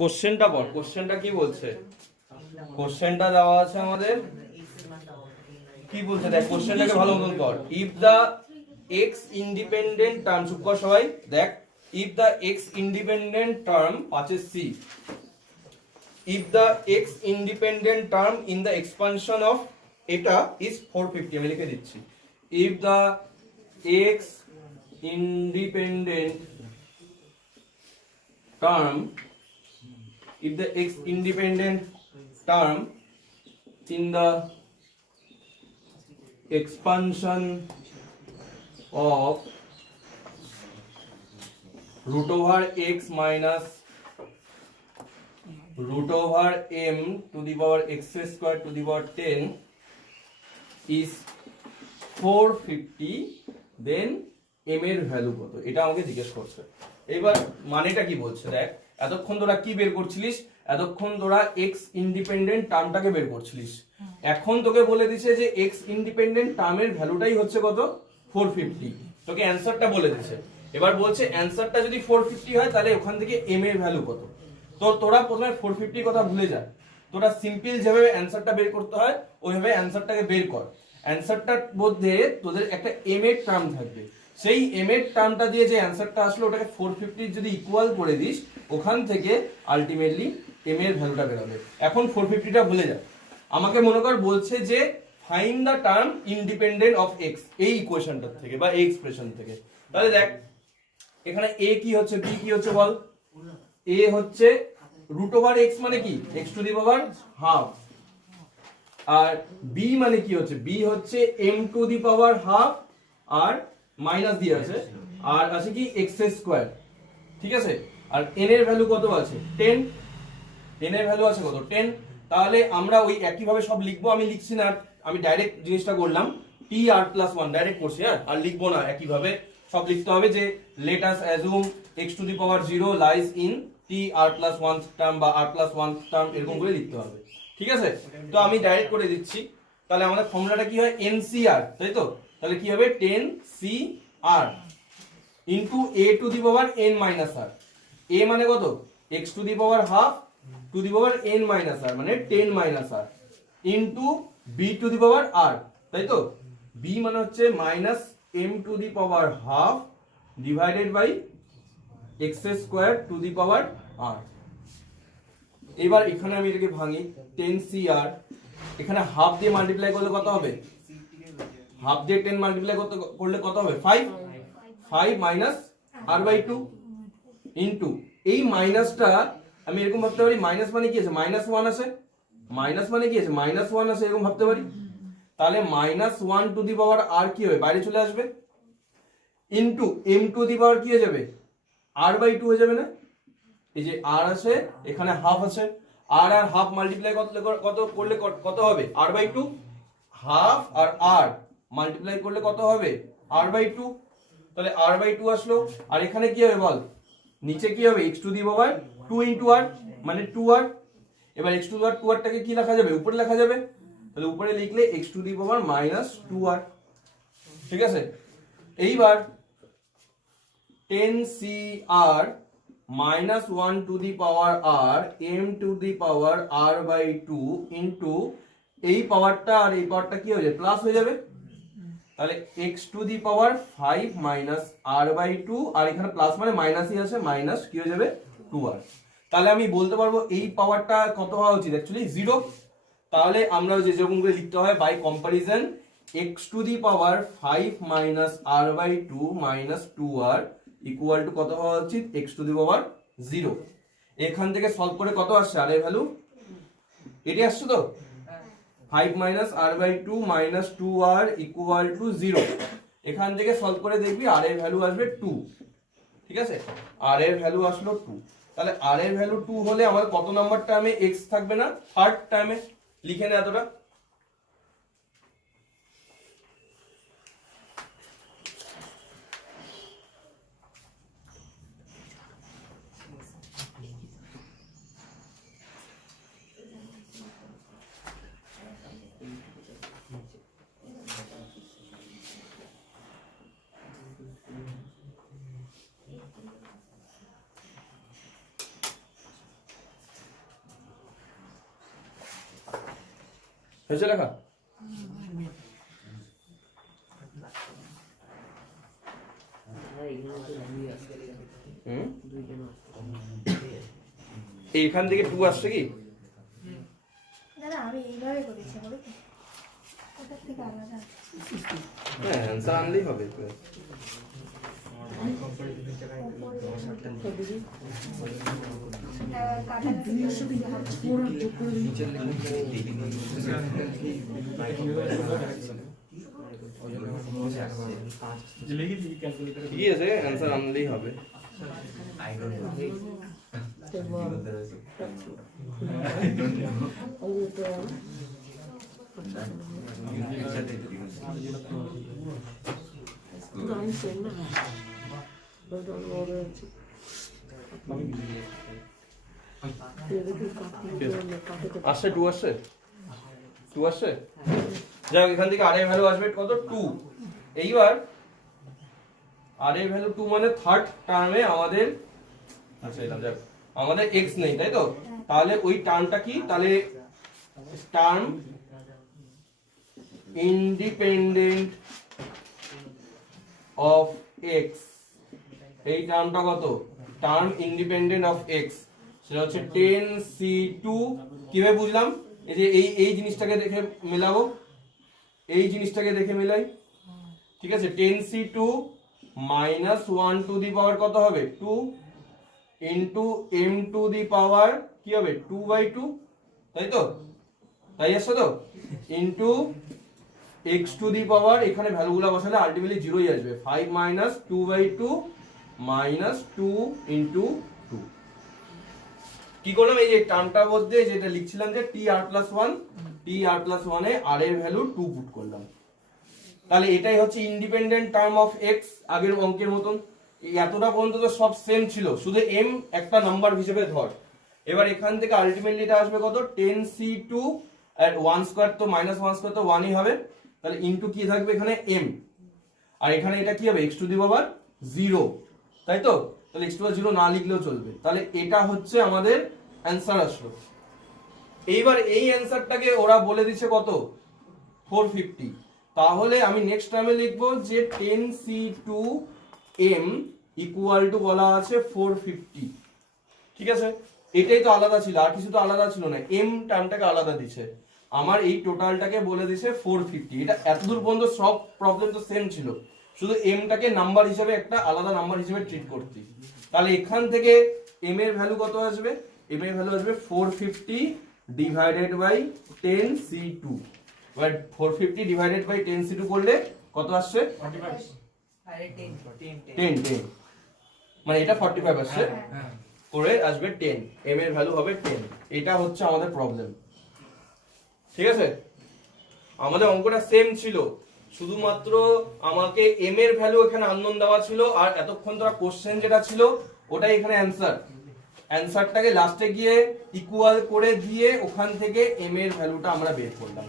কোশ্চেনটা বল, কোশ্চেনটা কি বলছে? কোশ্চেনটা দেওয়া আছে আমাদের, কি বলছে দেখ, কোশ্চেনটাকে ভালো মতন কর। If the x independent term, চুপ কর সবাই, দেখ, if the x independent term আছে সি, if the x independent term in the expansion of এটা is 450, আমি লিখে দিচ্ছি, if the x independent term, if the x independent term in the expansion of root over x minus root over m to the power x square to the power 10 is 450, then m এর value কত, এটা আমাকে জিজ্ঞেস করছে। এবার মানেটা কি বলছে দেখ, এতক্ষণ তোরা কি বের করছিলিস, এতক্ষণ তোরা x ইন্ডিপেন্ডেন্ট টার্মটাকে বের করছিলিস, এখন তোকে বলে দিছে যে x ইন্ডিপেন্ডেন্ট টার্মের ভ্যালুটাই হচ্ছে কত, 450, তোকে অ্যানসারটা বলে দিছে। এবার বলছে অ্যানসারটা যদি 450 হয় তাহলে ওখান থেকে m এর ভ্যালু কত। তো তোরা প্রথমে 450 কথা ভুলে যা, তোরা সিম্পল যেভাবে অ্যানসারটা বের করতে হয় ওইভাবে অ্যানসারটাকে বের কর। অ্যানসারটার মধ্যে তোদের একটা m এর টার্ম থাকবে, সেই m এর টার্মটা দিয়ে যে অ্যানসারটা আসলো ওটাকে 450 যদি ইকুয়াল করে দিস, ওখান থেকে আলটিমেটলি m এর ভ্যালুটা বেরোবে। এখন 450টা ভুলে যা, আমাকে মনে কর বলছে যে find the term independent of x, এই ইকুয়েশনটার থেকে বা এই এক্সপ্রেশন থেকে। তাহলে দেখ এখানে a কি হচ্ছে, b কি হচ্ছে বল, a হচ্ছে রুট ওভার x মানে কি, x to the power half, আর b মানে কি হচ্ছে, b হচ্ছে m to the power half আর মাইনাস দিয়ে আছে, আর আছে কি x স্কয়ার, ঠিক আছে। আর n এর ভ্যালু কত আছে 10, n এর ভ্যালু আছে কত 10। তাহলে আমরা ওই একই ভাবে সব লিখবো, আমি লিখছি না, আমি ডাইরেক্ট জিনিসটা করলাম, t r প্লাস 1 ডাইরেক্ট করছি, হ্যাঁ, আর লিখবো না একই ভাবে, সব লিখতে হবে যে let us assume x to the power 0 lies in t r plus 1 term বা r প্লাস 1 টার্ম, এরকম করে লিখতে হবে, ঠিক আছে। তো আমি ডাইরেক্ট করে দিচ্ছি, তাহলে আমাদের ফর্মুলাটা কি হয়, ncr, তাই তো। তাহলে কি হবে 10cr into a to the power n minus r, a মানে কত x to the power half to the power n minus r মানে 10 minus r into b to the power r, তাই তো। b মানে হচ্ছে minus m to the power half divided by x square to the power r। এবার এখানে আমি এটাকে ভাঙি, 10cr এখানে হাফ দিয়ে মাল্টিপ্লাই করলে কত হবে, হাফ দিয়ে 10 মাল্টিপ্লাই করলে কত হবে 5, 5 মাইনাস r বাই 2 ইনটু এই মাইনাসটা আমি এরকম ভাবতে পারি, মাইনাস মানে কি আছে মাইনাস 1 আছে, মাইনাস মানে কি আছে মাইনাস 1 আছে, এরকম ভাবতে পারি। তাহলে minus 1 to the power r কি হবে, বাইরে চলে আসবে, into m to the power কি হয়ে যাবে r বাই 2 হয়ে যাবে না, এই যে r আছে এখানে হাফ আছে, r আর হাফ মাল্টিপ্লাই কত করলে কত হবে r বাই 2, হাফ আর r মাল্টিপ্লাই করলে কত হবে r বাই 2, তাহলে r বাই 2 আসলো। আর এখানে কি হবে বল, নিচে কি হবে x to the power 2 into r মানে 2r। এবার x to the power 2r টাকে কি লেখা যাবে, উপরে লেখা যাবে, তাহলে উপরে লিখলে x to the power minus 2r, ঠিক আছে। এইবার 10cr minus 1 to the power r m to the power r by 2 into এই পাওয়ারটা আর এই পাওয়ারটা কি হয়ে যাবে প্লাস হয়ে যাবে, তাহলে x to the power 5 minus r by 2, আর এখানে প্লাস মানে মাইনাসই আছে, মাইনাস কি হয়ে যাবে 2r। তাহলে আমি বলতে পারবো এই পাওয়ারটা কত হওয়া উচিত, অ্যাকচুয়ালি 0। তাহলে আমরা যে যেরকম করে লিখতে হয় by comparison, x to the power 5 minus r by 2 minus 2r equal to কত হওয়া উচিত, x টু দি পাওয়ার 0। এখান থেকে সলভ করে কত আসছে r এর ভ্যালু, এটি আসছে তো 5 minus r by 2 minus 2r equal to 0। এখান থেকে সলভ করে দেখবি r এর ভ্যালু আসবে 2, ঠিক আছে, r এর ভ্যালু আসলো 2। তাহলে r এর ভ্যালু 2 হলে আমাদের কত নাম্বার টার্মে x থাকবে না, থার্ড টার্মে, লিখে নে এতটা। হয়েছে লেখা? এইখান থেকে 2 আসছে কি? না আমি এইভাবে করেছি, বলো তো ওটার থেকে আলাদা। হ্যাঁ অ্যান্সার আনলেই হবে। ঠিকই আছে, অ্যান্সার আনলেই হবে। আসছে 2 আসছে, 2 আসছে। যাই হোক, এখান থেকে আর এর ভ্যালু আসবে কত? 2। এইবার আর এর ভ্যালু 2 মানে থার্ড টার্মে আমাদের, আচ্ছা এটা যাক, আমাদের x নেই তাই তো, তাহলে ওই টার্মটা কি? তাহলে টার্ম ইন্ডিপেন্ডেন্ট অফ x, এই টার্মটা কত? টার্ম ইন্ডিপেন্ডেন্ট অফ x সেটা হচ্ছে 10c2। কিভাবে বুঝলাম? এই যে এই জিনিসটাকে দেখে মেলাবো, এই জিনিসটাকে দেখে মেলাই, ঠিক আছে? 10c2 minus 1 to the power কত হবে? 2 into m to the power কি হবে? 2/2, তাই তো? তাই আসছে তো? ইন্টু x টু দি পাওয়ার, এখানে ভ্যালুগুলো বসালে আলটিমেটলি 0ই আসবে। 5 মাইনাস 2/2 মাইনাস 2 ইন্টু 2। কি করলাম? এই যে টার্মটার মধ্যে যেটা লিখছিলাম যে tr+1, tr+1 এ r এর ভ্যালু 2 পুট করলাম। তাহলে এটাই হচ্ছে ইন্ডিপেন্ডেন্ট টার্ম অফ x। আগের অঙ্কের মতন এতটা পর্যন্ত তো সব সেম ছিল, শুধু m একটা নাম্বার হিসেবে ধর। এবার এখান থেকে আলটিমেটলি এটা আসবে কত? 10c2 আর 1 স্কয়ার তো মাইনাস 1 স্কয়ার তো 1ই হবে, তাহলে ইনটু কি থাকবে এখানে? m। আর এখানে এটা কি হবে? x টু দি পাওয়ার 0, তাই তো? তাহলে x টু দি পাওয়ার 0 না লিখলেও চলবে। তাহলে এটা হচ্ছে আমাদের অ্যানসার আসলো। এইবার এই অ্যানসারটাকে ওরা বলে দিচ্ছে কত? 450। তাহলে আমি নেক্সট টার্মে লিখবো যে 10c2m ইকুয়াল টু বলা আছে 450। ঠিক আছে, এটাই তো আলাদা ছিল, আর কিছু তো আলাদা ছিল না, m টার্মটাকে আলাদা দিছে। আমার এই টোটালটাকে বলে দিছে 450। এটা এতদূর পর্যন্ত সব প্রবলেম তো সেম ছিল, শুধু m টাকে নাম্বার হিসেবে একটা আলাদা নাম্বার হিসেবে ট্রিট করতে। তাহলে এখান থেকে m এর ভ্যালু কত আসবে? m এর ভ্যালু আসবে 450 ডিভাইডেড বাই 10c2। এবার 450 ডিভাইডেড বাই 10c2 করলে কত আসছে? 10 মানে এটা 45 আসছে, করে আসবে 10, m এর ভ্যালু হবে 10। এটা হচ্ছে আমাদের প্রবলেম। ঠিক আছে, আমাদের অঙ্কটা সেম ছিল, শুধুমাত্র আমাকে m এর ভ্যালু এখানে আননোন দেওয়া ছিল, আর এতক্ষণ ধরা কোশ্চেন যেটা ছিল ওটাই এখানে অ্যানসার। অ্যানসারটাকে লাস্টে গিয়ে ইকুয়াল করে দিয়ে ওখান থেকে m এর ভ্যালুটা আমরা বের করলাম।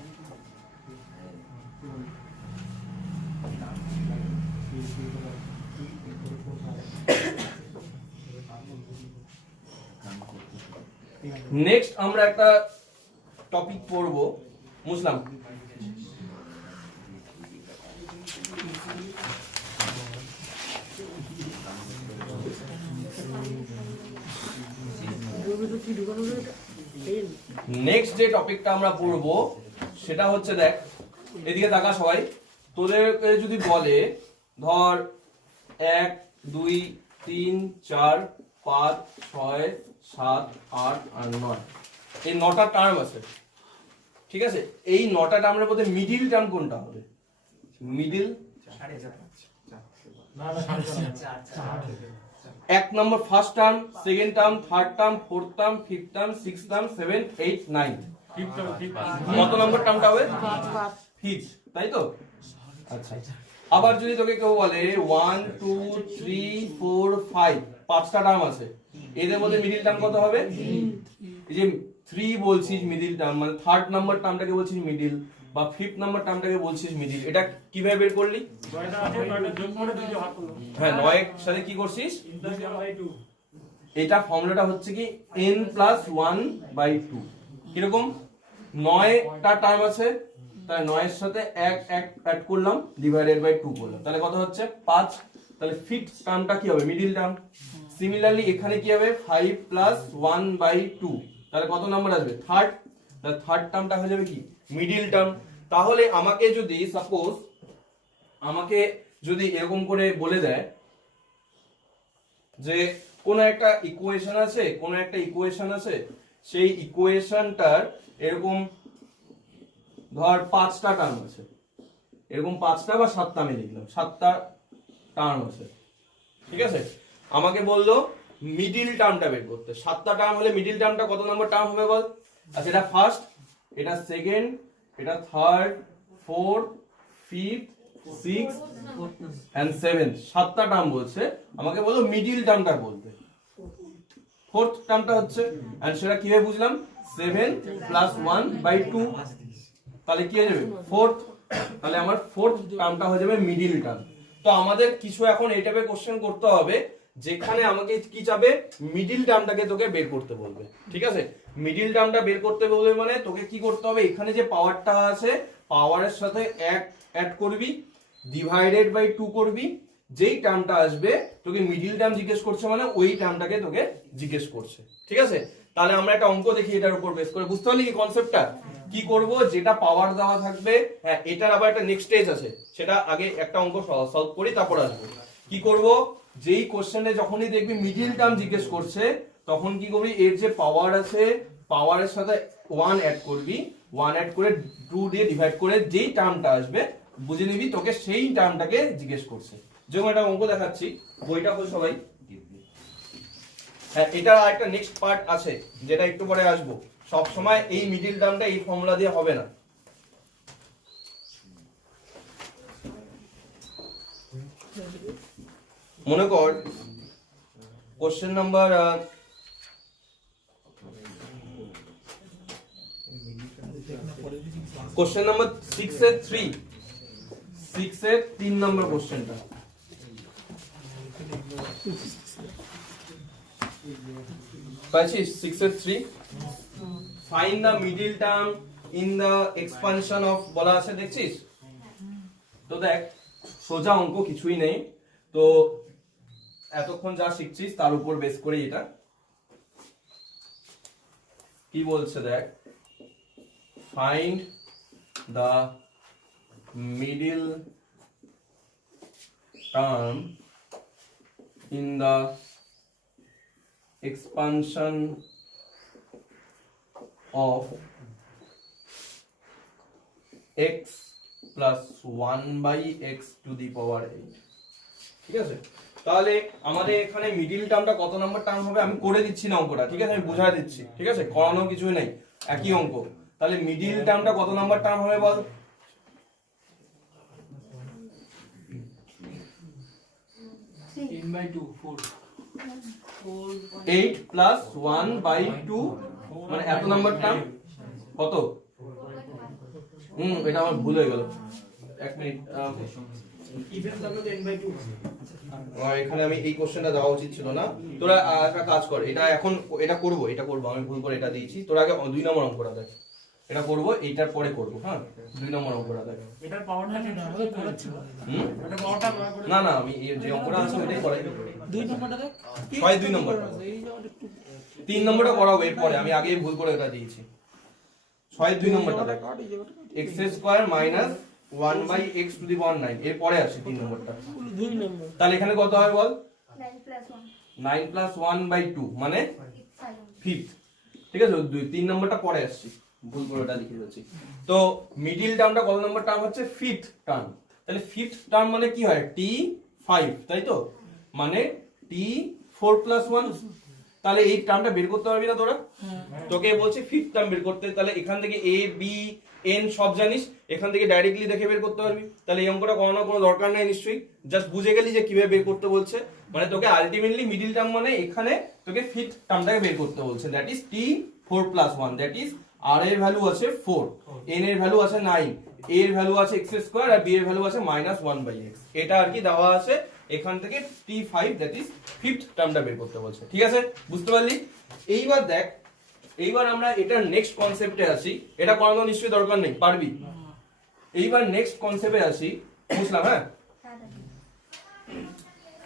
নেক্সট আমরা একটা টপিক পড়বো, বুঝলাম? নেক্সট যে টপিকটা আমরা পড়বো সেটা হচ্ছে, দেখ এদিকে তাকা সবাই, তোদেরকে যদি বলে ধর 1 2 3 4 5 6 7 8 আর 9, এই 9টা টার্ম আছে, ঠিক আছে? এই 9টা টার্মের মধ্যে মিডিল টার্ম কোনটা হবে? Middle 1 number first term, second term, third term, fourth term, fifth term, six term, 7 8 9। কত নম্বর টার্মটা হবে? ফিফথ, তাই তো? আচ্ছা, আবার যদি তোকে কেউ বলে 1 2 3 4 5, 5টা টার্ম আছে, এদের মধ্যে মিডিল টার্ম কত হবে? এই যে 3 বলছিস মিডিল টার্ম, মানে থার্ড নাম্বার টার্মটাকে বলছিস মিডিল, বা ফিফথ নাম্বার টার্মটাকে বলছিস মিডিল, এটা কিভাবে বের করলি? হ্যাঁ, 9 এর সাথে কি করছিস? এটা ফর্মুলাটা হচ্ছে কি n+1/2। কিরকম? 9টা টার্ম আছে, তাই 9 এর সাথে 1 অ্যাড করলাম, ডিভাইডেড বাই 2 করলাম, তাহলে কত হচ্ছে 5। তাহলে ফিফথ টার্মটা কি হবে, মিডিল টার্ম। সিমিলারলি এখানে কি হবে 5 প্লাস 1/2, তাহলে কত নাম্বার আসবে, থার্ড। তাহলে থার্ড টার্মটা হয়ে যাবে কি, মিডিল টার্ম। তাহলে আমাকে যদি সাপোজ আমাকে যদি এরকম করে বলে দেয় যে কোন একটা ইকুয়েশন আছে, সেই ইকুয়েশনটার এরকম ধর 5টা টার্ম আছে, এরকম 5টা বা 7টা আমি লিখলাম, 7টা টার্ম আছে, ঠিক আছে। আমাকে বললো মিডিল টার্মটা বের করতে। 7টা টার্ম হলে মিডিল টার্মটা কত নম্বর টার্ম হবে বল। আচ্ছা, এটা ফার্স্ট, এটা সেকেন্ড, এটা third, fourth, fifth, six and seventh. 7টা টার্ম বলছে, আমাকে বললো মিডিল টার্মটা বলতে। ফোর্থ টার্মটা হচ্ছে, এন্ড সেটা কিভাবে বুঝলাম, 7 প্লাস 1/2, তাহলে কি হয়ে যাবে ফোর্থ। তাহলে আমার ফোর্থ টার্মটা হয়ে যাবে মিডিল টার্ম। তো আমাদের কিছু এখন এই টাইপের কোশ্চেন করতে হবে যেখানে আমাকে কি চাবে, মিডিল টার্মটাকে তোকে বের করতে বলবে, ঠিক আছে। মিডিল টার্মটা বের করতে বলবে মানে তোকে কি করতে হবে, এখানে যে পাওয়ারটা আছে পাওয়ারের সাথে 1 অ্যাড করবি, ডিভাইডেড বাই 2 করবি, যেই টার্মটা আসবে তোকে মিডিল টার্ম জিজ্ঞেস করছে মানে ওই টার্মটাকে তোকে জিজ্ঞেস করছে, ঠিক আছে। তাহলে আমরা একটা অঙ্ক দেখি এটার উপর বেস করে, বুঝতে পারলি কি কনসেপ্টটা। কি করব, যেটা পাওয়ার দেওয়া থাকবে, হ্যাঁ এটার আবার একটা নেক্সট স্টেজ আছে, সেটা আগে একটা অঙ্ক সলভ করি তারপর আসবো। কি করব, যেই কোশ্চেনে যখনই দেখবি মিডিল টার্ম জিজ্ঞেস করছে তখন কি করবি, এর যে পাওয়ার আছে পাওয়ারের সাথে 1 অ্যাড করবি, 1 অ্যাড করে 2 দিয়ে ডিভাইড করে যেই টার্মটা আসবে বুঝে নিবি তোকে সেই টার্মটাকে জিজ্ঞেস করছে। যেমন একটা অঙ্ক দেখাচ্ছি, বইটা হল সবাই। হ্যাঁ, এটা একটা নেক্সট পার্ট আছে যেটা একটু পরে আসবো। সব সময় এই মিডিল টার্মটা এই ফর্মুলা দিয়ে হবে না। মনে কর কোশ্চেন নাম্বার কোশ্চেন নাম্বার 6 এর 3 নম্বর কোশ্চেনটা। পাচ্ছিস 6 এর 3, find the middle term in the expansion of বলা আছে, দেখছিস তো। দেখ সোজা অঙ্ক কিছুই নেই, তো এতক্ষণ যা শিখছিস তার উপর বেস করে এটা কি বলছে দেখ, find the middle term in the expansion of x plus 1/x to the power 8, ঠিক আছে। তাহলে আমাদের এখানে মিডিল টার্মটা কত নম্বর টার্ম হবে আমি করে দিচ্ছি না অঙ্কটা, ঠিক আছে, আমি বুঝাই দিচ্ছি, ঠিক আছে, করানো কিছুই নাই, একই অঙ্ক। তাহলে মিডিল টার্মটা কত নম্বর টার্ম হবে বল, 8 প্লাস 1/2 মানে এত নাম্বার টার্ম কত, এটা আমার ভুল হয়ে গেল, এক মিনিট। এখানে আমি এই কোশ্চেনটা দেওয়া উচিত ছিল না। তোরা একটা কাজ কর, এটা এখন এটা করব আমি ভুল করে এটা দিয়েছি। তোরা আগে 2 নম্বর অঙ্কটা দেখ, এটা করব, এইটার পরে করব। হ্যাঁ 2 নম্বর অঙ্কটা দেখ। এটার পাওয়ারটা কি আমাদের করাচ্ছি, এটা পাওয়ারটা আমরা করে না আমি যে অঙ্কটা আছে ওটাই করাই। 2 নম্বরটা দেখ, 2 নম্বরটা, 3 নম্বরটা করাবো এরপরে, আমি আগেই ভুল করে এটা দিয়েছি। 2 নম্বরটা দেখ, x² minus 1/x to the power 9, এর পরে আসে 3 নম্বরটা। 2 নম্বর, তাহলে এখানে কত হয় বল, 9 plus 1 9 প্লাস 1/2 মানে 5, ফিফথ, ঠিক আছে। 3 নম্বরটা পরে আসছে, ভুল করে ওটা লিখে দিয়েছি। তো মিডিল টার্মটা কত নম্বর টার্ম হচ্ছে, ফিফথ টার্ম। তাহলে ফিফথ টার্ম মানে কি হয়, t5, তাই তো, মানে t4 plus 1। তাহলে এই টার্মটা বের করতে পারবি না তোরা, তোকে বলছি ফিফথ টার্ম বের করতে। তাহলে এখান থেকে a b n সব জানিস, এখান থেকে ডাইরেক্টলি দেখে বের করতে পারবি। তাহলে এই অঙ্কটা করানোর কোনো দরকার নাই নিশ্চয়ই, জাস্ট বুঝে গেলি যে কিভাবে বের করতে বলছে। মানে তোকে আলটিমেটলি মিডিল টার্ম মানে এখানে তোকে ফিফথ টার্মটাকে বের করতে বলছে, that is t4 plus 1, that is r এর ভ্যালু আছে 4, n এর ভ্যালু আছে 9, a এর ভ্যালু আছে x² আর b এর ভ্যালু আছে -1/x। এটা আর কি দেওয়া আছে, এখান থেকে t5 দ্যাট ইজ ফিফথ টার্মটা বের করতে বলছে, ঠিক আছে, বুঝতে পারলি। এইবার দেখ এইবার আমরা এটার নেক্সট কনসেপ্টে আসি। এটা করানো নিশ্চয়ই দরকার নেই, পারবি। এইবার নেক্সট কনসেপ্টে আসি, বুঝলাম? হ্যাঁ, হ্যাঁ দাদা।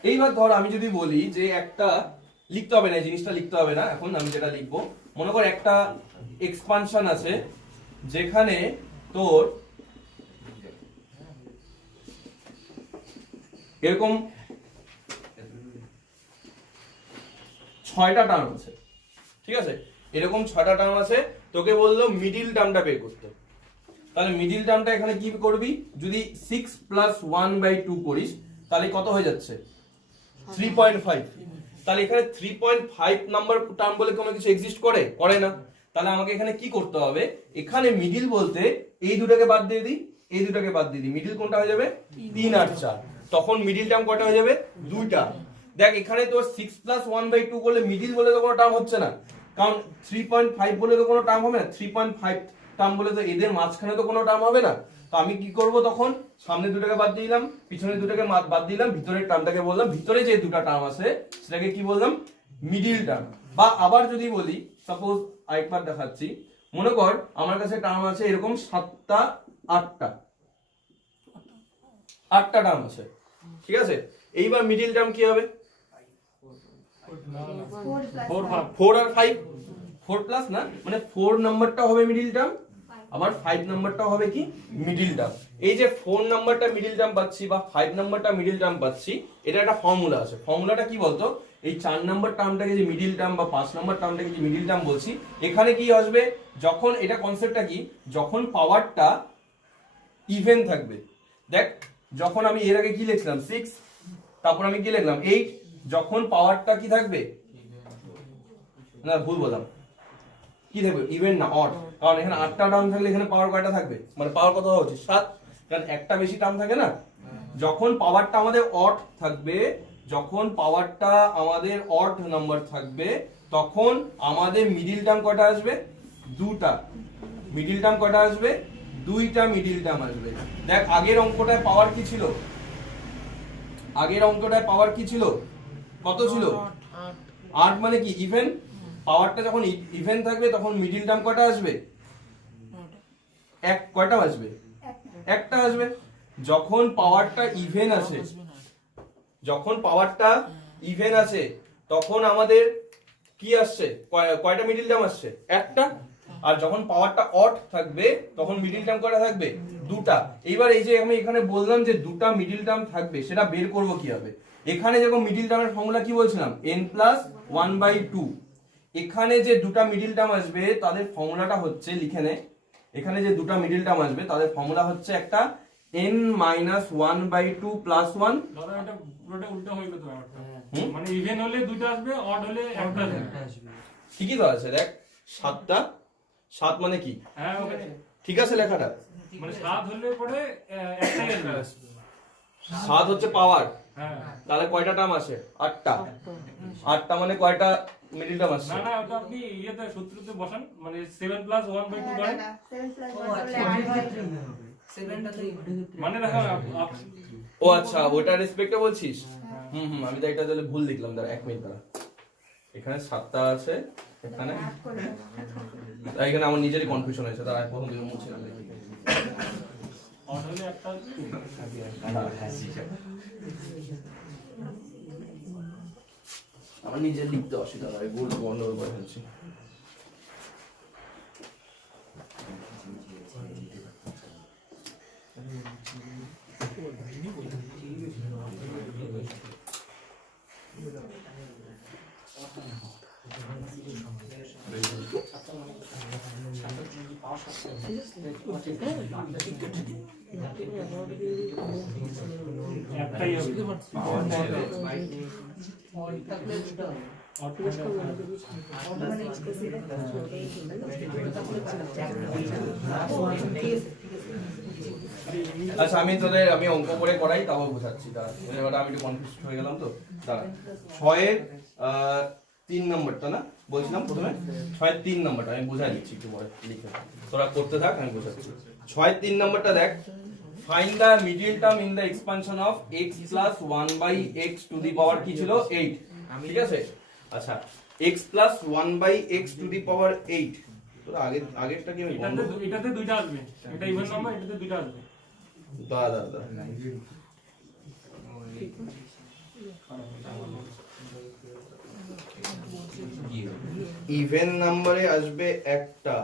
এইবার ধর আমি যদি বলি যে একটা লিখতে হবে না, এই জিনিসটা লিখতে হবে না, এখন আমি যেটা লিখবো, মনে কর একটা এক্সপানশন আছে যেখানে তোর এরকম 6টা টার্ম আছে, ঠিক আছে? এরকম 6টা টার্ম আছে, তোকে বললো মিডিল টার্মটা বের করতে। তাহলে মিডিল টার্মটা এখানে কি করবি, যদি 6 + 1/2 করিস তাহলে কত হয়ে যাচ্ছে, 3.5। তাহলে এখানে 3.5 নাম্বার টার্ম বলে কোনো কিছু এক্সিস্ট করে না। তাহলে আমাকে এখানে কি করতে হবে, এখানে মিডিল বলতে এই দুটাকে বাদ দিয়ে দিই, এই দুটাকে বাদ দিয়ে দিই, মিডিল কোনটা হয়ে যাবে, 3 আর 4। তখন মিডিল টার্ম কয়টা হয়ে যাবে, 2টা। দেখ এখানে তোর 6 + 1/2 করলে মিডিল বলে তো কোনো টার্ম হচ্ছে না, কারণ 3.5 বলে তো কোনো টার্ম হবে না, 3.5 টার্ম বলে তো এদের মাঝখানে তো কোনো টার্ম হবে না। তো আমি কি করব, তখন সামনে দুটাকে বাদ দিলাম, পিছনে দুটাকে বাদ দিলাম, ভিতরের টার্মটাকে বললাম, ভিতরে যে দুটো টার্ম আছে সেটাকে কি বললাম, মিডিল টার্ম। বা আবার যদি বলি, সাপোজ আরেকবার দেখাচ্ছি, মনে কর আমার কাছে টার্ম আছে এরকম 7টা 8টা টার্ম আছে, ঠিক আছে? এইবার মিডিল টার্ম কি হবে, 4 আর 5, 4 প্লাস না, মানে 4 নাম্বারটা হবে মিডিল টার্ম, আবার 5 নাম্বারটা হবে কি মিডিল টার্ম। এই যে 4 নাম্বারটা মিডিল টার্ম পাচ্ছি বা 5 নাম্বারটা মিডিল টার্ম পাচ্ছি, এটা একটা ফর্মুলা আছে। ফর্মুলাটা কি বলতো, এই 4 নাম্বার টার্মটাকে যে মিডিল টার্ম বা 5 নাম্বার টার্মটাকে যে মিডিল টার্ম বলছি, এখানে কি আসবে, যখন এটা কনসেপ্টটা কি, যখন পাওয়ারটা ইভেন থাকবে। দেখ যখন আমি এর আগে কি লিখলাম 6, তারপর আমি কি লিখলাম 8, যখন পাওয়ারটা কি থাকবে, না ভুল বললাম, কি থাকবে, ইভেন না অড, কারণ এখানে 8টা টার্ম থাকলে এখানে পাওয়ার কয়টা থাকবে, মানে পাওয়ার কত হওয়া উচিত, 7, কারণ একটা বেশি টার্ম থাকে না। যখন পাওয়ারটা আমাদের অড থাকবে, যখন পাওয়ারটা আমাদের অড নাম্বার থাকবে, তখন আমাদের মিডিল টার্ম কয়টা আসবে, 2টা। মিডিল টার্ম কয়টা আসবে, 2টা মিডিল টার্ম আসবে। দেখ আগের অঙ্কটায় পাওয়ার কি ছিল, আগের অঙ্কটায় পাওয়ার কি ছিল, কত ছিল, 8, মানে কি ইভেন। পাওয়ারটা যখন ইভেন থাকবে তখন মিডিল টার্ম কয়টা আসবে, কয়টা আসবে, একটা আসবে। যখন পাওয়ারটা ইভেন আছে, যখন পাওয়ারটা ইভেন আছে তখন আমাদের কি আসছে, কয়টা মিডিল টার্ম আসছে, একটা। আর যখন পাওয়ারটা অড থাকবে তখন মিডিল টার্ম কয়টা থাকবে, 2টা। এইবার এই যে আমি এখানে বললাম যে 2টা মিডিল টার্ম থাকবে, সেটা বের করব কিভাবে। এখানে যেরকম মিডিল টার্মের ফর্মুলা কি বলছিলাম, n + 1/2। এখানে যে 2টা মিডিল টার্ম আসবে তাদের ফর্মুলাটা হচ্ছে, লিখে নে, এখানে যে 2টা মিডিল টার্ম আসবে তাদের ফর্মুলা হচ্ছে একটা n - 1/2 + 1। ধরো এটা পুরোটা উল্টো হইলো তো ব্যাপারটা, মানে ইভেন হলে দুটো আসবে, অড হলে একটা আসবে। ঠিকই তো আছে, দেখ 7টা 7 মানে কি, হ্যাঁ ওখানে ঠিক আছে লেখাটা, মানে 7 হলে পরে একটাই আসবে। 7 হচ্ছে পাওয়ার, হ্যাঁ তাহলে কয়টা টার্ম আসে, 8টা। 8টা মানে কয়টা মিডিল টার্ম আসছে, না না ওটা আপনি ইয়েতে সূত্রতে বসান, মানে 7 + 1/2 করেন, 7 + 1 করলে 8 হয়। মানে দেখো ও আচ্ছা ওটা রেসপেক্টে বলছিস, আমি তো এটা তাহলে ভুল লিখলাম, দাঁড়া 1 মিনিট দাঁড়া। এখানে 7টা আছে, এখানে, আট করে দেবো। তাই এখানে আমার নিজেরই কনফিউশন হয়েছে, তার প্রথম দিকে মুছে না লিখি। অড হলে একটা আসবে। আমার নিজের লিখতে অসুবিধা হয়, ভুল বন্ধ করে ফেলছি। একটাই আসবে। আচ্ছা আমি তোদের আমি অঙ্ক করে করাই তাও বোঝাচ্ছি, দাঁড়া এবার আমি একটু কনফিউজ হয়ে গেলাম তো, দাঁড়া 6-এর 3 নম্বরটা না বলছিলাম প্রথমে, 6-এর 3 নম্বরটা আমি বোঝাই দিচ্ছি একটু পরে লিখে, তোরা করতে থাক আমি বোঝাচ্ছি। 6-এর 3 নম্বরটা দেখ, find the middle term in the expansion of x + 1/x to the power কি ছিল 8, ঠিক আছে? আচ্ছা x plus 1/x to the power 8 তো আগেরটা কি আমি বন্ধ এটাতে দুইটা আসবে, এটা ইভেন নাম্বার, এটাতে দুইটা আসবে। দাদা ইভেন নাম্বারে আসবে একটা,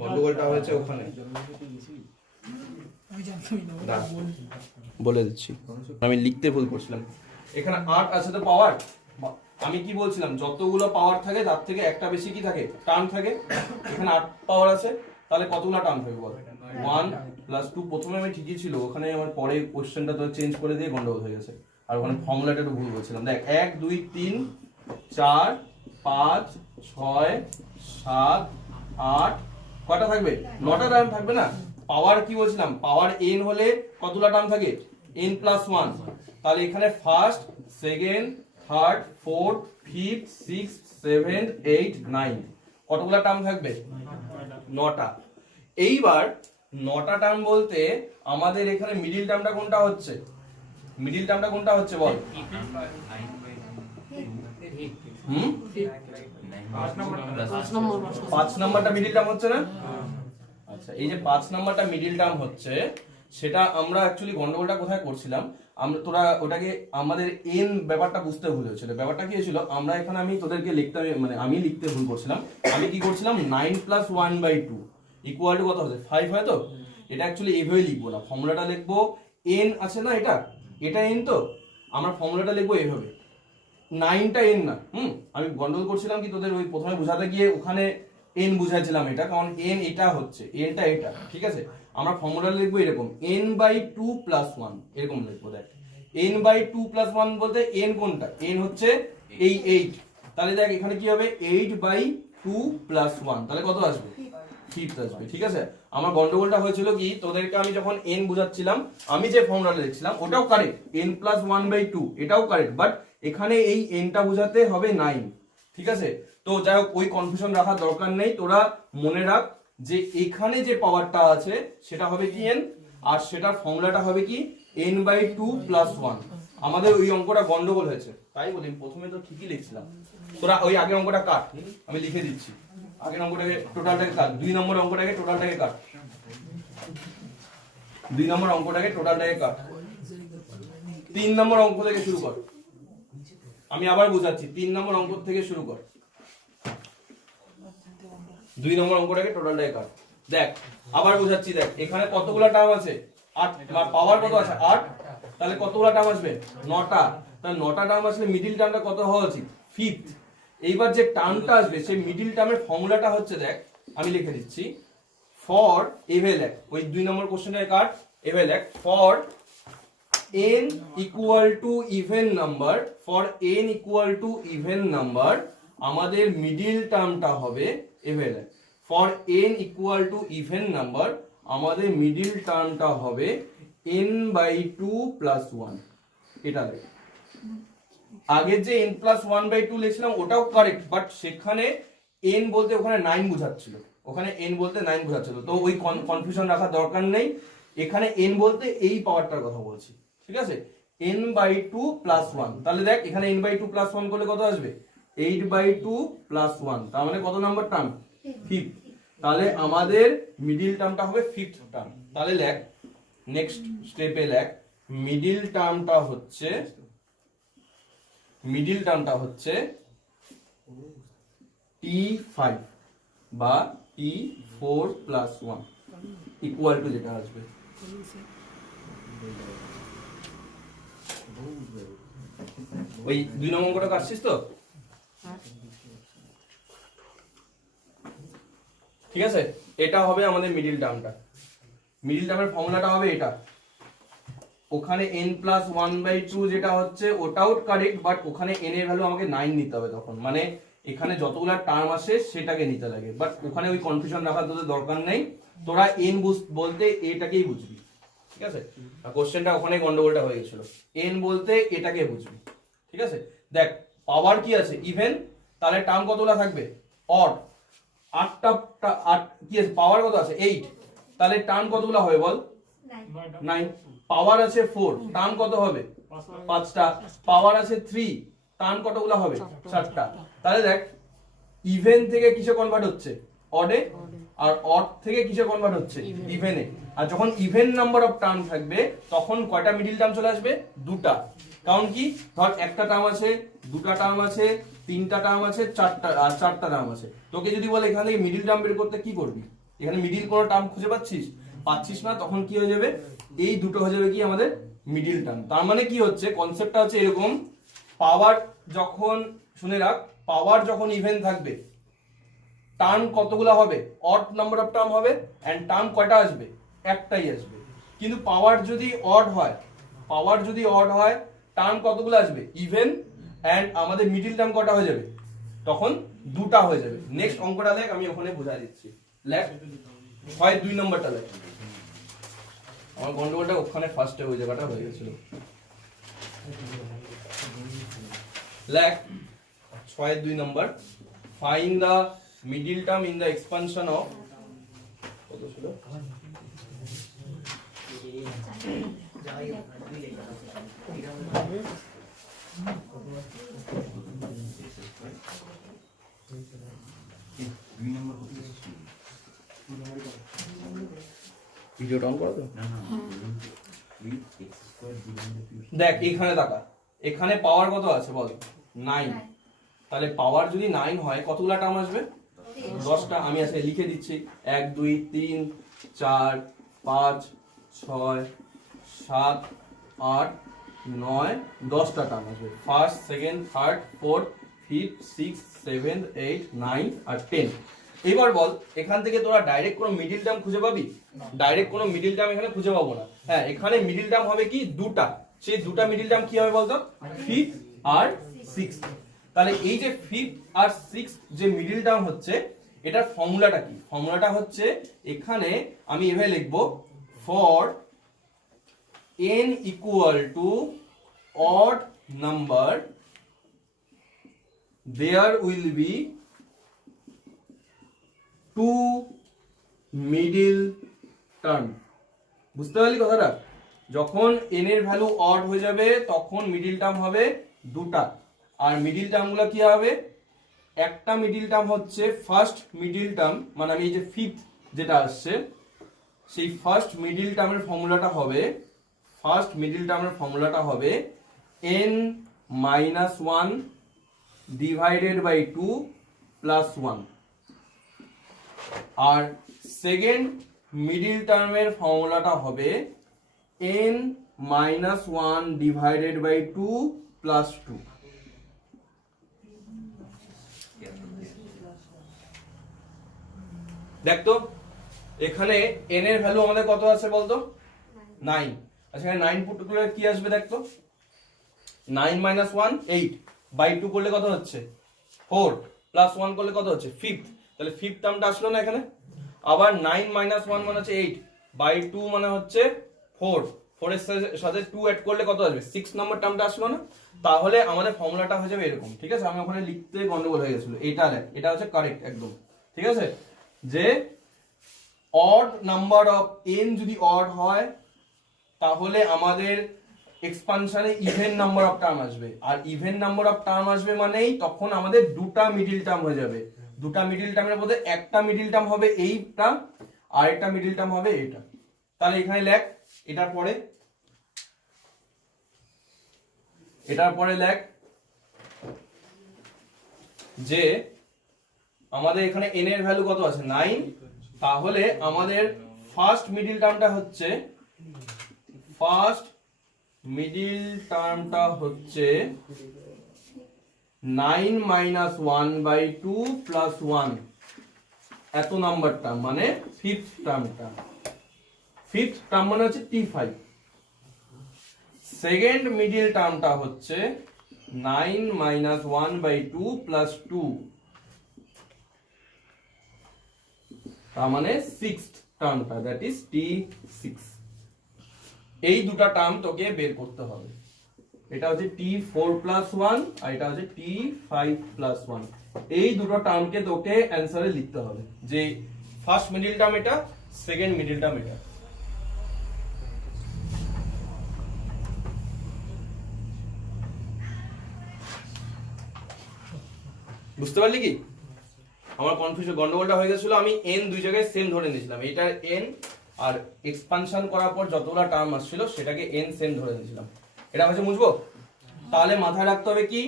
গন্ডগোলটা হয়েছে ওখানে। বলে দিচ্ছি, আমি লিখতে ভুল করছিলাম। এখানে 8 আছে তো পাওয়ার, আমি কি বলছিলাম যতগুলো পাওয়ার থাকে তার থেকে একটা বেশি কি থাকে, টার্ম থাকে। এখানে 8 পাওয়ার আছে, তাহলে কতগুলো টার্ম থাকবে বল? 1 + 2। প্রথমে আমি ঠিকই ছিল, ওখানে আমার পরে কোশ্চেনটা তো চেঞ্জ করে দিয়ে গন্ডগোল হয়ে গেছে, আর ওখানে ফর্মুলাটা একটু ভুল বলছিলাম। দেখ 1 2 3 4 5 6 7 8 কয়টা থাকবে? 9টা টার্ম থাকবে না? পাওয়ার কি বলছিলাম, পাওয়ার n হলে কতগুলো টার্ম থাকে? n + 1। তাহলে এখানে first, second, third, fourth, fifth, sixth, seventh, 8 9 কতগুলো টার্ম থাকবে? 9টা। এইবার 9টা টার্ম বলতে আমাদের এখানে মিডিল টার্মটা কোনটা হচ্ছে? মিডিল টার্মটা কোনটা হচ্ছে বল? 5 নাম্বারটা মিডিল টার্ম হচ্ছে না? আচ্ছা, এই যে 5 নাম্বারটা মিডিল টার্ম হচ্ছে, সেটা আমরা অ্যাকচুয়ালি গন্ডগোলটা কোথায় করছিলাম, তোরা ওটাকে আমাদের এন ব্যাপারটা বুঝতে ভুল হয়েছিল। ব্যাপারটা কি হয়েছিল, আমরা এখানে আমি তোদেরকে লিখতে, মানে আমি লিখতে ভুল করছিলাম। আমি কি করছিলাম, 9 + 1/2 ইকুয়াল টু কত হচ্ছে? 5 হয় তো? এটা অ্যাকচুয়ালি এইভাবে লিখবো না, ফর্মুলাটা লিখবো এন আছে না, এটা এন, তো আমরা ফর্মুলাটা লিখবো এইভাবে, 9টা এন না। আমি গন্ডগোল করছিলাম কি তোদের, ওই প্রথমে বোঝাতে গিয়ে ওখানে এন বুঝাইছিলাম এটা, কারণ এন এটা হচ্ছে, এনটা এটা, ঠিক আছে? আমরা ফর্মুলা লিখবো এরকম, n/2 + 1 এরকম লিখবো। দেখ n/2 + 1 বলতে n কোনটা? n হচ্ছে এই 8। তাহলে দেখ এখানে কি হবে, 8/2 + 1, তাহলে কত আসবে? 5 আসবে, ঠিক আছে? আমার গন্ডগোলটা হয়েছিল কি, তোদেরকে আমি যখন n বুঝাচ্ছিলাম, আমি যে ফর্মুলাটা লিখছিলাম ওটাও কারেক্ট, n + 1/2 এটাও কারেক্ট, বাট এখানে এই nটা বোঝাতে হবে 9, ঠিক আছে? তো যাই হোক, ওই কনফিউশন রাখার দরকার নেই, তোরা মনে রাখ যে এখানে যে পাওয়ারটা আছে সেটা হবে কি n, আর সেটার ফর্মুলাটা হবে কি n/2 + 1। আমাদের ওই অঙ্কটা গন্ডগোল হয়েছে, তাই বলি প্রথমে তো ঠিকই লিখছিলাম। তোরা ওই আগের অঙ্কটা কাট, আমি লিখে দিচ্ছি। আগের অঙ্কটাকে টোটালটাকে কাট, 2 নম্বর অঙ্কটাকে টোটালটাকে কাট, 2 নম্বর অঙ্কটাকে টোটালটাকে কাট। 3 নম্বর অঙ্ক থেকে শুরু কর, আমি আবার বোঝাচ্ছি, 3 নম্বর অঙ্ক থেকে শুরু কর। 2 নম্বর অঙ্কটাকে টোটালটাকে কাট। দেখ আবার বোঝাচ্ছি, দেখ এখানে কতগুলো টার্ম আছে? 8, পাওয়ার কত আছে? 8, তাহলে কতগুলো টার্ম আসবে? 9টা। তাহলে 9টা টার্ম আসলে মিডিল টার্মটা কত হওয়া উচিত? 5th। এইবার যে টার্মটা আসবে সেই মিডিল টার্মের ফর্মুলাটা হচ্ছে, দেখ আমি লিখে দিচ্ছি, ফর এভেলেক, ওই 2 নম্বর কোশ্চেনের কাট, এভেলেক for n equal to even number, for n equal to even number আমাদের মিডিল টার্মটা হবে এভেলেক। For n equal to even number আমাদের মিডিল টার্মটা হবে n/2 + 1। এটা দেখ, আগের যে n + 1/2 লিখছিলাম ওটাও কারেক্ট, বাট সেখানে n বলতে ওখানে 9 বোঝাচ্ছিল, ওখানে n বলতে 9 বোঝাচ্ছিল, তো ওই কনফিউশন রাখার দরকার নেই। এখানে n বলতে এই পাওয়ারটার কথা বলছি, ঠিক আছে? n/2 + 1, তাহলে দেখ এখানে n/2 + 1 করলে কত আসবে? 8/2 + 1, তার মানে কত নাম্বার টার্ম? 5th। তাহলে আমাদের মিডিল টার্মটা হবে 5th টার্ম। তাহলে লেখ, নেক্সট স্টেপে লেখ, মিডিল টার্মটা হচ্ছে T5 বা T4 + 1 ইকুয়াল টু যেটা আসবে। ওই 2 নম্বর অঙ্কটা কাটছিস তো? ঠিক আছে, এটা হবে আমাদের মিডিল টার্মটা। মিডিল টার্মের ফর্মুলাটা হবে এটা, ওখানে n + 1/2 যেটা হচ্ছে ওটাও কারেক্ট, বাট ওখানে n এর ভ্যালু আমাকে 9 নিতে হবে তখন, মানে এখানে যতগুলা টার্ম আসে সেটাকে নিতে লাগে, বাট ওখানে ওই কনফিউশন রাখার তোদের দরকার নেই, তোরা n বলতে এটাকেই বুঝবি, ঠিক আছে? আর কোশ্চেনটা ওখানে গন্ডগোলটা হয়ে গেছিল, n বলতে এটাকে বুঝবি, ঠিক আছে? দেখ পাওয়ার কি আছে? ইভেন, তাহলে টার্ম কতগুলা থাকবে? অড। 8টা কি আছে? পাওয়ার কত আছে? 8, তাহলে টার্ম কতগুলা হবে বল? 9। পাওয়ার আছে 4, টার্ম কত হবে? 5টা। পাওয়ার আছে 3, টার্ম কতগুলো হবে? 4টা। তাহলে দেখ ইভেন থেকে কিসে কনভার্ট হচ্ছে? অডে। আর অড থেকে কিসে কনভার্ট হচ্ছে? ইভেনে। আর যখন ইভেন নাম্বার অফ টার্ম থাকবে তখন কয়টা মিডিল টার্ম চলে আসবে? 2টা। কারণ কি, ধর একটা টার্ম আছে, 2টা টার্ম আছে, 3টা টার্ম আছে, 4টা আর 4টা টার্ম আছে। তোকে যদি বলে এখান থেকে মিডিল টার্ম বের করতে, কি করবি? এখানে মিডিল কোনো টার্ম খুঁজে পাচ্ছিস না, তখন কি হয়ে যাবে? এই দুটো হয়ে যাবে কি আমাদের মিডিল টার্ম। তার মানে কি হচ্ছে, কনসেপ্টটা হচ্ছে এরকম, পাওয়ার যখন, শুনে রাখ, পাওয়ার যখন ইভেন থাকবে টার্ম কতগুলো হবে? অড নাম্বার অফ টার্ম হবে, এন্ড টার্ম কয়টা আসবে? একটাই আসবে। কিন্তু পাওয়ার যদি অড হয়, টার্ম কতগুলো আসবে? ইভেন, এন্ড আমাদের মিডিল টার্ম কয়টা হয়ে যাবে? তখন 2টা হয়ে যাবে। নেক্সট অঙ্কটা লেখ, আমি ওখানে বোঝাই দিচ্ছি। লেখ, হয় 2 নম্বরটা লেখ। আমার গন্ডগোলটা ওখানে ফার্স্টে ওই জায়গাটা হয়ে গেছিল। লেখ 6-2 number, find the middle term in the expansion of, কত ছিল? ভিডিওটা অন করো তো। দেখ এখানে তাকা, এখানে পাওয়ার কত আছে বল? 9। তাহলে পাওয়ার যদি 9 হয় কতগুলা টার্ম আসবে? 10টা। আমি আজকে লিখে দিচ্ছি, 1 2 3 4 5 6 7 8 9 10টা টার্ম আসবে। First, second, third, fourth, fifth, six, seventh, 8, 9 আর 10। এবার বল এখান থেকে তোরা ডাইরেক্ট কোনো মিডিল টার্ম খুঁজে পাবি? ডাইরেক্ট কোনো মিডিল টার্ম এখানে খুঁজে পাবো না। হ্যাঁ, এখানে মিডিল টার্ম হবে কি? 2টা। সেই 2টা মিডিল টার্ম কি হবে বলতো? 5th আর 6th। তাহলে এই যে 5th আর 6th যে মিডিল টার্ম হচ্ছে, এটার ফর্মুলাটা কি? ফর্মুলাটা হচ্ছে, এখানে আমি এভাবে লিখবো, for n equal to odd number there will be 2 middle term। বুঝতে পারলি কথাটা? যখন n এর ভ্যালু অড হয়ে যাবে তখন মিডিল টার্ম হবে 2টা। আর মিডিল টার্মগুলো কি হবে? একটা মিডিল টার্ম হচ্ছে ফার্স্ট মিডিল টার্ম, মানে আমি এই যে 5th যেটা আসছে, সেই ফার্স্ট মিডিল টার্মের ফর্মুলাটা হবে n - 1 ডিভাইডেড বাই 2 প্লাস 1। আর সেকেন্ড মিডিল টার্মের ফর্মুলাটা হবে n - 1 ডিভাইডেড বাই 2 প্লাস 2। দেখ তো এখানে n এর ভ্যালু আমাদের কত আছে বলতো? 9। আচ্ছা, এখানে 9 পুট করলে কি আসবে দেখ তো? 9 - 1 8 বাই 2 করলে কত হচ্ছে? 4 প্লাস 1 করলে কত হচ্ছে? 5th। তাহলে 5th টার্মটা আসলো না এখানে? আবার 9 - 1 মানে হচ্ছে 8 বাই 2 মানে হচ্ছে 4, 4 এর সাথে 2 অ্যাড করলে কত আসবে? 6 নম্বর টার্মটা আসলো না? তাহলে আমাদের ফর্মুলাটা হয়ে যাবে এরকম। ঠিক আছে, আমি ওখানে লিখতে গন্ডগোল হয়ে গেছিল। এটা হচ্ছে কারেক্ট একদম। ঠিক আছে, যে অড নাম্বার অফ n যদি অড হয় তাহলে আমাদের এক্সপানশনে ইভেন নাম্বার অফ টার্ম আসবে। আর ইভেন নাম্বার অফ টার্ম আসবে মানেই তখন আমাদের 2টা মিডিল টার্ম হয়ে যাবে। 2টা মিডিল টার্মের মধ্যে একটা মিডিল টার্ম হবে এইটা, আর একটা মিডিল টার্ম হবে এটা। তাহলে এখানে লেখ, এটার পরে লেখ যে আমাদের এখানে n এর ভ্যালু কত আছে? 9। তাহলে আমাদের ফার্স্ট মিডিল টার্মটা হচ্ছে 9 - 1 বাই 2 প্লাস 1, এত নাম্বার টার্ম মানে 5th টার্মটা। 5th টার্ম মানে হচ্ছে T5। সেকেন্ড মিডিল টার্মটা হচ্ছে 9 - 1 বাই 2 প্লাস 2, তার মানে 6th টার্মটা, দ্যাট ইজ T6। এই দুটা টার্ম তোকে বের করতে হবে। এটা হচ্ছে T4 প্লাস 1 আর এটা হচ্ছে T5 প্লাস 1। এই দুটো টার্মকে তোকে অ্যানসারে লিখতে হবে, যে ফার্স্ট মিডিল টার্ম এটা, সেকেন্ড মিডিল টার্ম এটা। বুঝতে পারলি কি আমার কনফিউশন গন্ডগোলটা হয়ে গেছিল আমি n দুই জায়গায় সেম ধরে নিয়েছিলাম এটার n আর এক্সপানশন করার পর যতগুলো টার্ম আসছিল সেটাকে n সেম ধরে নিয়েছিলাম এটা হচ্ছে বুঝবো তাহলে মাথায় রাখতে হবে কি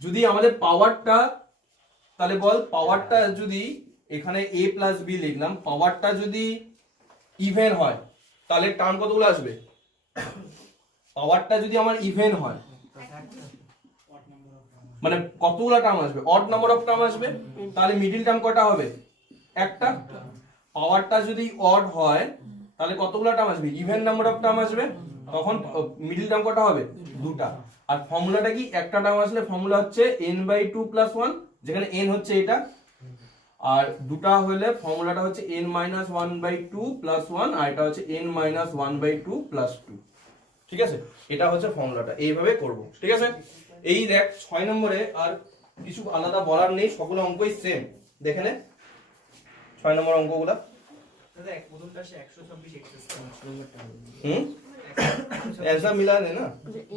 যদি আমাদের পাওয়ারটা তাহলে বল পাওয়ারটা যদি এখানে a প্লাস b লিখলাম পাওয়ারটা যদি ইভেন হয় তাহলে টার্ম কতগুলো আসবে পাওয়ারটা যদি আমার ইভেন হয় মানে কতগুলো টার্ম আসবে অড নাম্বার অফ টার্ম আসবে তাহলে মিডিল টার্ম কয়টা হবে একটা পাওয়ারটা যদি অড হয় তাহলে কতগুলো টার্ম আসবে ইভেন নাম্বার অফ টার্ম আসবে তখন মিডিল টার্ম কয়টা হবে দুটা আর ফর্মুলাটা কি একটা টার্ম আসলে ফর্মুলা হচ্ছে n/2 + 1 যেখানে n হচ্ছে এটা আর দুটা হলে ফর্মুলাটা হচ্ছে n-1/2 + 1 আর এটা হচ্ছে n-1/2 + 2 ঠিক আছে এটা হচ্ছে ফর্মুলাটা এইভাবে করব ঠিক আছে এই দেখ 6 নম্বরে আর কিছু আলাদা বলার নেই সকল অঙ্কই সেম দেখে নে 6 নম্বর অঙ্কগুলো দাদা এক প্রথম ক্লাসে 126 এক্সেস নম্বরটা ऐसा मिला है ना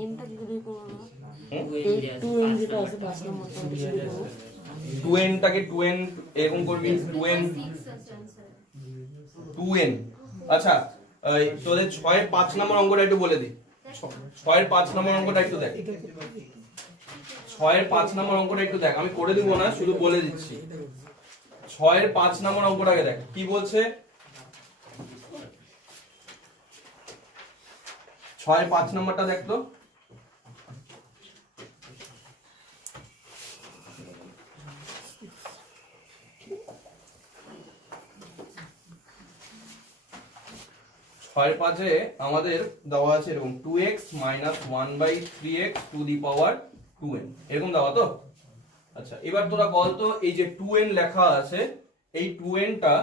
এনটা কি করে করব হুম? 2n যেটা আছে 5 নম্বরটা ওটা শুরু করব 2n টাকে 2n এরকম করবি 2n 2n আচ্ছা তোদের 6 এর 5 নম্বর অঙ্কটা একটু বলে দি 6 এর 5 নম্বর অঙ্কটা একটু দেখ 6 এর 5 নম্বর অঙ্কটা একটু দেখ আমি করে দিব না শুধু বলে দিচ্ছি 6 এর 5 নম্বর অঙ্কটাকে দেখ কি বলছে 6 এর 5 নম্বরটা দেখ তো ছয়ের পাঁচে আমাদের দেওয়া আছে এরকম 2x - 1/3x two the power 2n এরকম দেওয়া তো আচ্ছা এবার তোরা বল তো এই যে 2n লেখা আছে এই 2n টা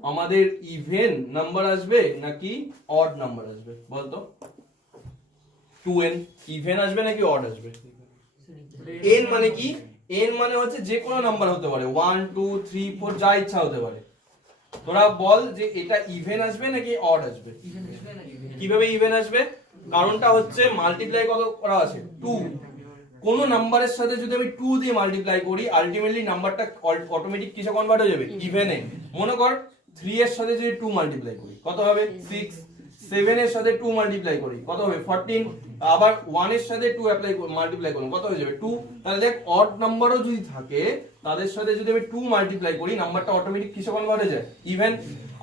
আমাদের ইভেন নাম্বার আসবে নাকি অড নাম্বার আসবে বল তো 2n ইভেন আসবে নাকি অড আসবে n মানে কি n মানে হচ্ছে যে কোনো নাম্বার হতে পারে 1 2 3 4 যা ইচ্ছা হতে পারে তোরা বল যে এটা ইভেন আসবে নাকি অড আসবে কিভাবে ইভেন আসবে কারণটা হচ্ছে মাল্টিপ্লাই কত করা আছে 2 কোন নাম্বারের সাথে যদি আমি 2 দিয়ে মাল্টিপ্লাই করি আলটিমেটলি নাম্বারটা অটোমেটিক কিসে কনভার্ট হয়ে যাবে ইভেনে মনে কর 3 এর সাথে যদি 2 মাল্টিপ্লাই করি কত হবে 6 7 এর সাথে 2 মাল্টিপ্লাই করি কত হবে 14 আবার 1 এর সাথে 2 অ্যাপ্লাই মাল্টিপ্লাই করব কত হয়ে যাবে 2 তাহলে দেখ অড নাম্বারও যদি থাকে তাদের সাথে যদি আমি 2 মাল্টিপ্লাই করি নাম্বারটা অটোমেটিক কিসে কনভার্ট হয়ে যায় ইভেন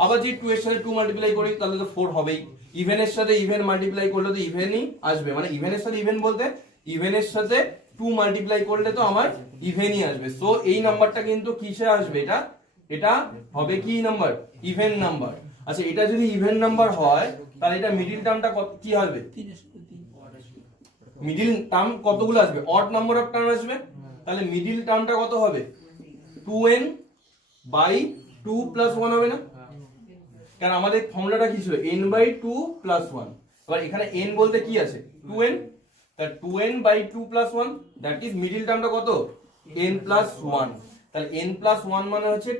আবার যদি 2 এর সাথে 2 মাল্টিপ্লাই করি তাহলে তো 4 হবেই ইভেন এর সাথে ইভেন মাল্টিপ্লাই করলে তো ইভেনই আসবে মানে ইভেন এর সাথে ইভেন বলতে ইভেন এর সাথে 2 মাল্টিপ্লাই করলে তো আমার ইভেনই আসবে সো এই নাম্বারটা কিন্তু কিসে আসবে এটা হবে কি নাম্বার ইভেন নাম্বার আচ্ছা এটা যদি ইভেন নাম্বার হয় তাহলে এটা মিডল টার্মটা কি হবে মিডল টার্ম কতগুলো আসবে অড নাম্বার অফ টার্ম আসবে তাহলে মিডল টার্মটা কত হবে 2n/2 + 1 হবে না কারণ আমাদের ফর্মুলাটা কি ছিল n/2 + 1 এবার এখানে n বলতে কি আছে 2n তাহলে 2n/2 + 1 দ্যাট ইজ মিডল টার্মটা কত n + 1 তাহলে n + 1 মানে হচ্ছে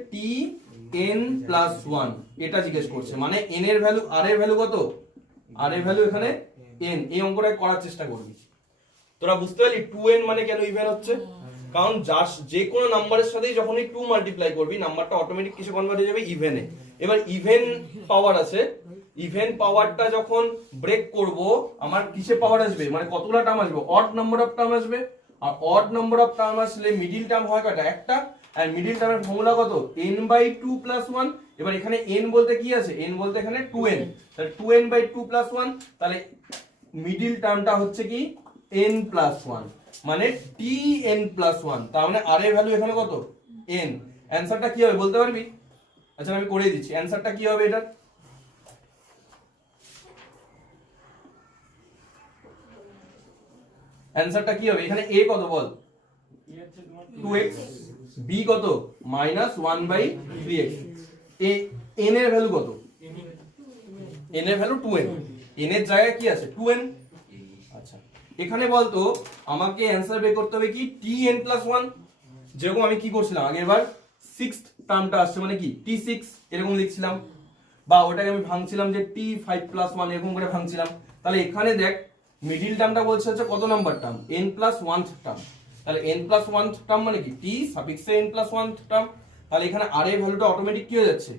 n + 1 এটা জিজ্ঞেস করছে মানে n এর ভ্যালু r এর ভ্যালু কত r এর ভ্যালু এখানে n এই অঙ্কটা করার চেষ্টা করবি তোরা বুঝতে পারলি 2n মানে কেন ইভেন হচ্ছে কারণ যে কোনো নাম্বারের সাথেই যখনই 2 মাল্টিপ্লাই করবি নাম্বারটা অটোমেটিক কিছু কনভার্ট হয়ে যাবে ইভেনে এবার ইভেন পাওয়ার আছে ইভেন পাওয়ারটা যখন ব্রেক করব আমার কিসে পাওয়ার আসবে মানে কতগুলো টার্ম আসবে অড নাম্বার অফ টার্ম আসবে আর অড নাম্বার অফ টার্ম আসলে মিডল টার্ম হয় কয়টা একটা আর মিডল টার্মের ফর্মুলা কত n/2 + 1 এবার এখানে n বলতে কি আছে n বলতে এখানে 2n তাহলে 2n/2 + 1 তাহলে মিডল টার্মটা হচ্ছে কি n + 1 মানে tn + 1 তার মানে r এর ভ্যালু এখানে কত n অ্যানসারটা কি হবে বলতে পারবি আচ্ছা আমি করে দিচ্ছি অ্যানসারটা কি হবে এটা অ্যানসারটা কি হবে এখানে a কত বল 2x b কত -1/3x a n এর ভ্যালু কত n এর ভ্যালু 2n n এর জায়গায় কি আছে 2n আচ্ছা এখানে বলতো আমাকে অ্যানসার বের করতে হবে কি tn + 1 যেরকম আমি কি করছিলাম আগেরবার 6th টার্মটা আসছে মানে কি t6 এরকম লিখছিলাম বা ওটাকে আমি ভাঙছিলাম যে t5 + 1 এরকম করে ভাঙছিলাম তাহলে এখানে দেখ মিডল টার্মটা বলছে হচ্ছে কত number term n + 1th term তাহলে n প্লাস 1 টার্ম মানে কি t সাফিক্সে n প্লাস 1 টার্ম। তাহলে এখানে r এর ভ্যালুটা অটোমেটিক কি হয়ে যাচ্ছে,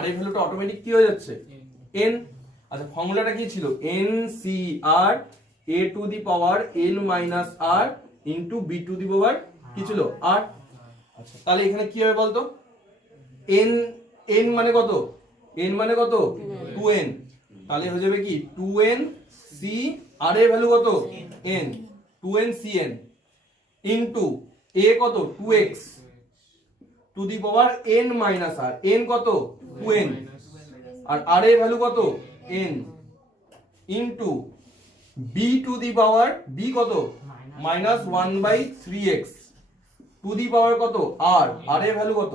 r এর ভ্যালুটা অটোমেটিক কি হয়ে যাচ্ছে n। আচ্ছা ফর্মুলাটা কি ছিল, ncr a to the power n minus r into b to the power কি ছিল r। আচ্ছা তাহলে এখানে কি হবে বলতো, n মানে কত, n মানে কত 2n, তাহলে হয়ে যাবে কি 2n c r এর ভ্যালু কত n, 2n cn into a কত 2x two the power n minus r, n কত 2n আর r এর ভ্যালু কত n into b to the power b কত minus 1/3x two the power কত r, r এর value কত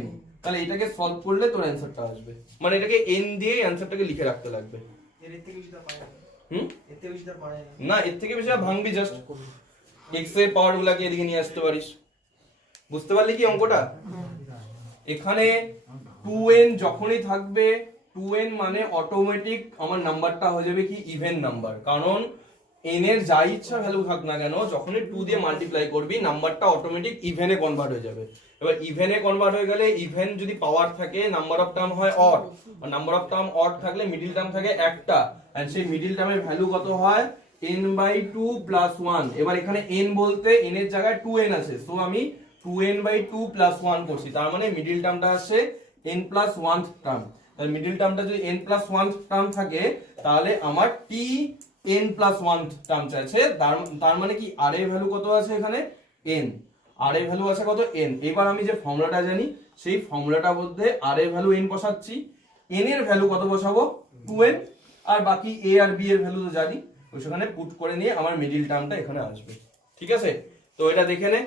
n। তাহলে এটাকে সলভ করলে তোর অ্যানসারটা আসবে, মানে এটাকে n দিয়ে অ্যানসারটাকে লিখে রাখতে লাগবে। এর থেকে বেশি তো পারে না। হুম এর থেকে বেশি তো পারে না। না এর থেকে বেশি ভাঙবি, জাস্ট x এর পাওয়ার গুলাকে এদিকে নিয়ে আসতে পারিস। বুঝতে পারলি কি অঙ্কটা? এখানে 2n যখনই থাকবে 2n মানে অটোমেটিক আমার নাম্বারটা হয়ে যাবে কি ইভেন নাম্বার, কারণ n এর যা ইচ্ছা ভ্যালু থাক না কেন যখনই 2 দিয়ে মাল্টিপ্লাই করবি নাম্বারটা অটোমেটিক ইভেনে কনভার্ট হয়ে যাবে। এবার ইভেনে কনভার্ট হয়ে গেলে ইভেন যদি পাওয়ার থাকে নাম্বার অফ টার্ম হয় অড, আর নাম্বার অফ টার্ম অড থাকলে মিডল টার্ম থাকে একটা, এন্ড সেই মিডল টার্মের ভ্যালু কত হয় n/2 প্লাস 1। এবার এখানে n বলতে n এর জায়গায় 2n আছে, সো আমি 2n/2 প্লাস 1 করছি, তার মানে মিডল টার্মটা আসছে n প্লাস 1 টার্ম। তাহলে মিডল টার্মটা যদি n প্লাস 1 টার্ম থাকে তাহলে আমার t n প্লাস 1 টার্ম চাইছে, তার মানে কি r এর ভ্যালু কত আছে এখানে n, r এর ভ্যালু আছে কত n। এবার আমি যে ফর্মুলাটা জানি সেই ফর্মুলাটার মধ্যে r এর ভ্যালু n বসাচ্ছি, n এর ভ্যালু কত বসাবো 2n, আর বাকি a আর b এর ভ্যালু তো জানি, ওই সেখানে পুট করে নিয়ে আমার মিডল টার্মটা এখানে আসবে। ঠিক আছে, তো এটা দেখে নে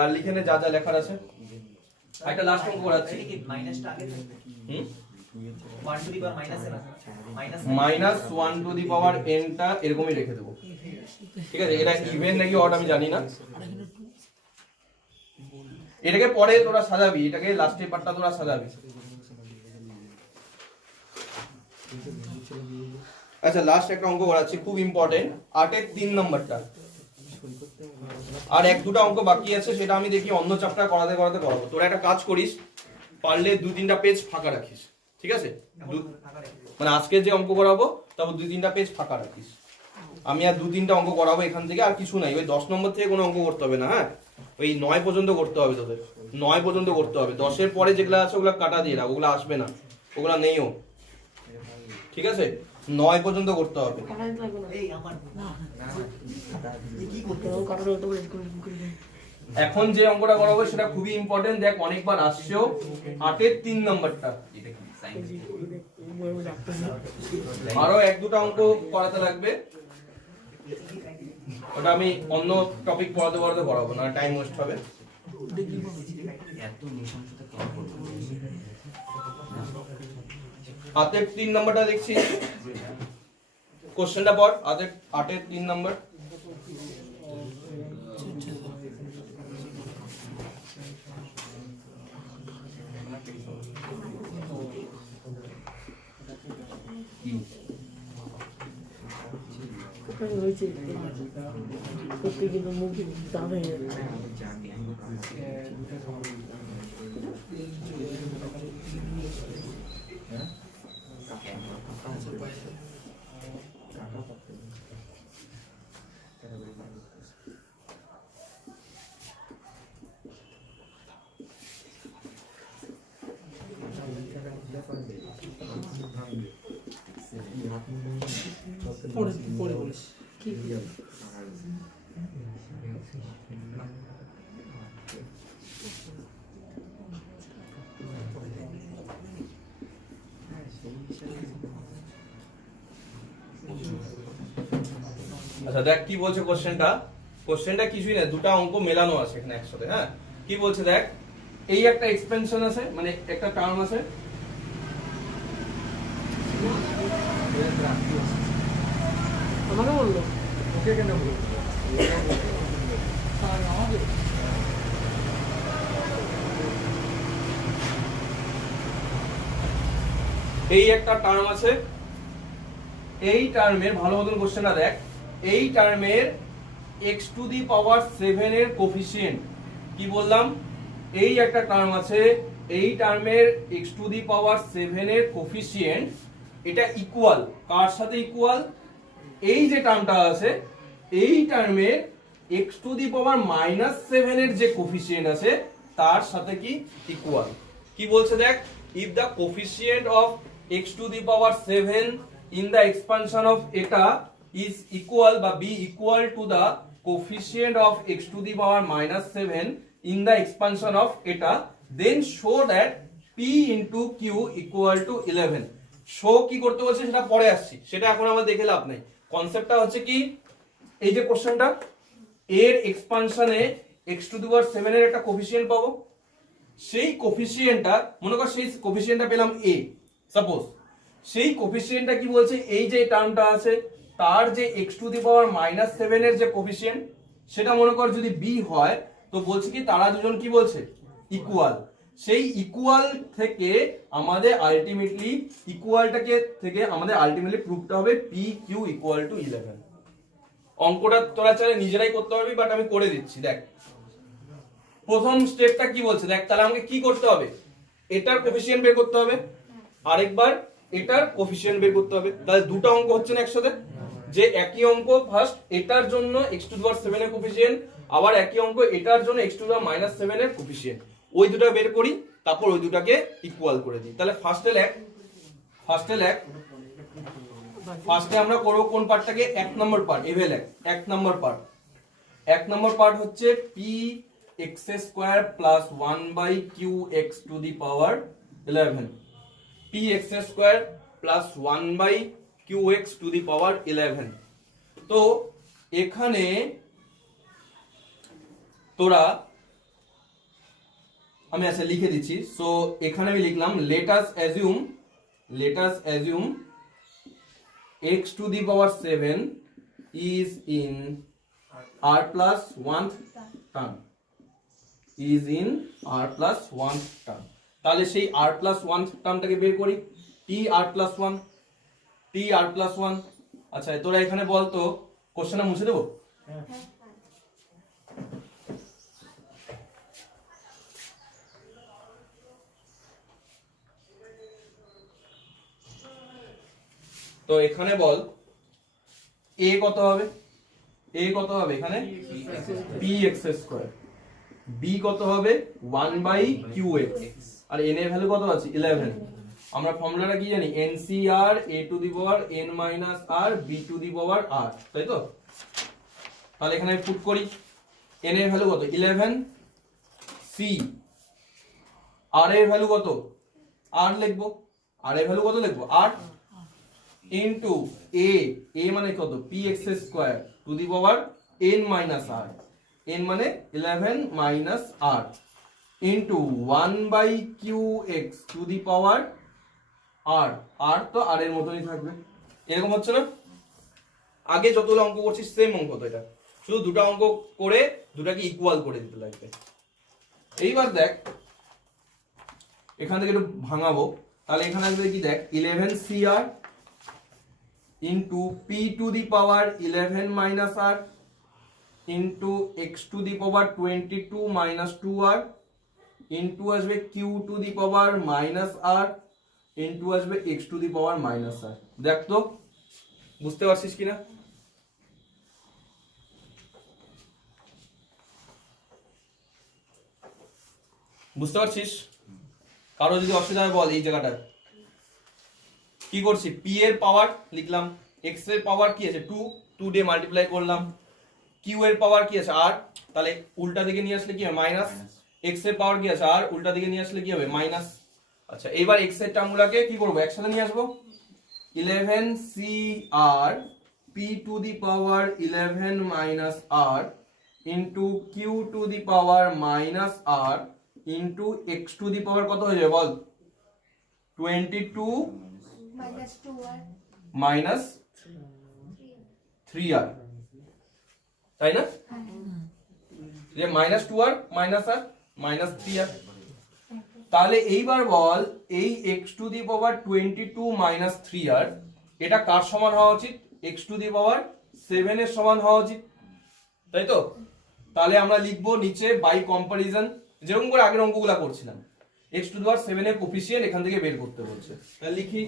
আর লিখে নে যা যা লেখার আছে। একটা লাস্ট অঙ্ক করাচ্ছি, এটা কি মাইনাসটা আগে থাকবে? 1 টু দি পাওয়ার মাইনাস এর আছে minus 1 to the power n টা এরকমই রেখে দেবো। ঠিক আছে, এটা ইভেন নাকি অড আমি জানি না, এটাকে পরে তোরা সাজাবি, এটাকে লাস্টের পার্টটা তোরা সাজাবি। আচ্ছা লাস্ট একটা অঙ্ক করাচ্ছি খুব ইম্পর্টেন্ট, 8 এর 3 নাম্বারটা। আর এক দুটো অঙ্ক বাকি আছে, সেটা আমি দেখি অন্য চ্যাপ্টার করাতে করাতে করাবো। তোরা একটা কাজ করিস, পারলে 2-3টা পেজ ফাঁকা রাখিস। ঠিক আছে, মানে আজকে যে অঙ্ক করাবো তারপর 2-3টা পেজ ফাঁকা রাখিস। আমি আর 2-3টা অঙ্ক করাবো এখান থেকে, আর কিছু নাই। ওই 10 নম্বর থেকে কোনো অঙ্ক করতে হবে না, হ্যাঁ ওই 9 পর্যন্ত করতে হবে তোদের, 9 পর্যন্ত করতে হবে। 10-এর পরে যেগুলো আছে ওগুলো কাটা দিয়ে রাখ, ওগুলো আসবে না, ওগুলো নেইও। ঠিক আছে, 9 পর্যন্ত করতে হবে। এই আমার না কি করতে এখন যে অঙ্কটা করাবো সেটা খুবই ইম্পর্টেন্ট, দেখ অনেকবার আসছেও, 8 এর 3 নাম্বারটা। আরো 1-2টা অঙ্ক করাতে লাগবে, ওটা আমি অন্য টপিক পড়াতে পড়াতে করাবো না, টাইম ওয়েস্ট হবে। হাতের 3 নাম্বারটা দেখছি, কোশ্চেনটা পড়। 8-এর 3 নাম্বার। হয়েছে করতে কিন্তু মুখ দাম হয়ে যাচ্ছে। পরে বলিস কি আচ্ছা দেখ কি বলছে কোশ্চেনটা। কোশ্চেনটা কিছুই না, দুটো অঙ্ক মেলানো আছে এখানে একসাথে। হ্যাঁ কি বলছে দেখ, এই একটা এক্সপেনশন আছে, মানে একটা টার্ম আছে, আমাকে বললো ওকে কেন বলবো এই একটা টার্ম আছে, এই টার্মের ভালো মতন কোশ্চেনটা দেখ, এই টার্মের এক্স টু দি পাওয়ার 7 এর কোফিসিয়েন্ট, কি বললাম, এই একটা টার্ম আছে, এই টার্মের এক্স টু দি পাওয়ার 7 এর কোফিসিয়েন্ট এটা ইকুয়াল কার সাথে ইকুয়াল, এই যে টার্মটা আছে এই টার্মের x টু দি পাওয়ার -7 এর যে কোফিসিয়েন্ট আছে তার সাথে কি ইকুয়াল। কি বলছে দেখ, if the coefficient of x to the power 7 in the expansion of এটা ইজ ইকুয়াল বা be equal to the coefficient of x to the power -7 in the expansion of এটা, then show that p into q equal to 11। Show কি করতে বলছে সেটা পরে আসছি, সেটা এখন আমরা দেখে লাভ নাই। কনসেপ্টটা হচ্ছে কি, এই যে কোশ্চেনটা, এর এক্সপানশনে x টু দি পাওয়ার 7 এর একটা কোফিসিয়েন্ট পাবো, সেই কোফিসিয়েন্টটা মনে কর সেই কোফিসিয়েন্টটা পেলাম a, সাপোজ সেই কোফিসিয়েন্টটা কি বলছে, এই যে টার্মটা আছে তার যে x টু দি পাওয়ার -7 এর যে কোফিসিয়েন্ট সেটা মনে কর যদি b হয়, তো বলছে কি তারা দুজন কি বলছে ইকুয়াল। সেই ইকুয়াল থেকে আমাদের আলটিমেটলি প্রুফটা হবে পি কিউ ইকুয়াল টু 11। অঙ্কটা তোরা চাইলে নিজেরাই করতে পারবি, বাট আমি করে দিচ্ছি। দেখ প্রথম স্টেপটা কি বলছে, দেখ তাহলে আমাকে কি করতে হবে, এটার কোফিসিয়েন্ট বের করতে হবে, আরেকবার এটার কোফিসিয়েন্ট বের করতে হবে। তাহলে দুটো অঙ্ক হচ্ছে না একসাথে, যে একই অঙ্ক ফার্স্ট এটার জন্য x টু দি পাওয়ার 7 এর কোফিসিয়েন্ট, আবার একই অঙ্ক এটার জন্য x টু দি পাওয়ার -7 এর কোফিসিয়েন্ট, ওই দুটো বের করি তারপর ওই দুটাকে ইকুয়াল করে দিই। তাহলে ফার্স্টে আমরা করব কোন পার্টটাকে, 1 নম্বর পার্ট, এভেল 1 নম্বর পার্ট হচ্ছে p x² plus 1/qx to the power 11, p x² plus 1/qx to the power 11। তো এখানে তোরা আমি আচ্ছা লিখে দিচ্ছি। সো এখানে আমি লিখলাম let us assume x to the power 7 is in r plus 1th term, তাহলে সেই r plus 1th টার্মটাকে বের করি, t r plus 1। আচ্ছা তোরা এখানে বল তো কোশ্চেনটা মুছে দেবো। তো এখানে বল a কত হবে, এখানে px², b কত হবে 1/qx, আর n এর ভ্যালু কত আছে 11। আমরা ফর্মুলাটা কি জানি, NCR a to the power n minus r b to the power r, তাই তো। তাহলে এখানে আমি পুট করি, n এর ভ্যালু কত 11, c r এর ভ্যালু কত, r লিখবো, r এর ভ্যালু কত লিখবো r ইনটু a মানে কত px² two the power n minus r, n মানে 11 minus r into 1/qx to the power r, r তো r এর মতনই থাকবে। এরকম হচ্ছে না, আগে যতগুলো অঙ্ক করছিস সেম অঙ্ক তো, এটা শুধু দুটো অঙ্ক করে দুটাকে ইকুয়াল করে দিতে লাগবে। এইবার দেখ এখান থেকে একটু ভাঙাবো, তাহলে এখানে আসবে কি দেখ 11cr into p to the power 11 minus r into x to the power 22 minus 2r into আসবে q to the power minus r into আসবে x to the power minus r। দেখ তো বুঝতে পারছিস কিনা, বুঝতে পারছিস? কারো যদি অসুবিধা হয় বল। এই জায়গাটা কি করছি, p এর পাওয়ার লিখলাম, x এর পাওয়ার কি আছে 2 দিয়ে মাল্টিপ্লাই করলাম, q এর পাওয়ার কি আছে r, তাহলে উল্টা দিকে নিয়ে আসলে কি হবে মাইনাস, x এর পাওয়ার কি আছে r, উল্টা দিকে নিয়ে আসলে কি হবে মাইনাস। আচ্ছা এবার x এর টার্মগুলোকে কি করব, একসাথে নিয়ে আসবো, 11cr p to the power 11 minus r into q to the power minus r into x to the power কত হয়ে যাবে বল, 22 মাইনাস 3r, তাই না, যে minus 2r minus r minus 3r। তাহলে এইবার বল এই x to the power 22 minus 3r এটা কার সমান হওয়া উচিত, x টু দি পাওয়ার 7 এর সমান হওয়া উচিত, তাই তো? তাহলে আমরা লিখবো নিচে বাই কম্পারিজন, যেরকম করে আগের অঙ্কগুলো করছিলাম, x⁴ এর কোফিসিয়েন্ট এখান থেকে বের করতে বলছে। তাহলে লিখি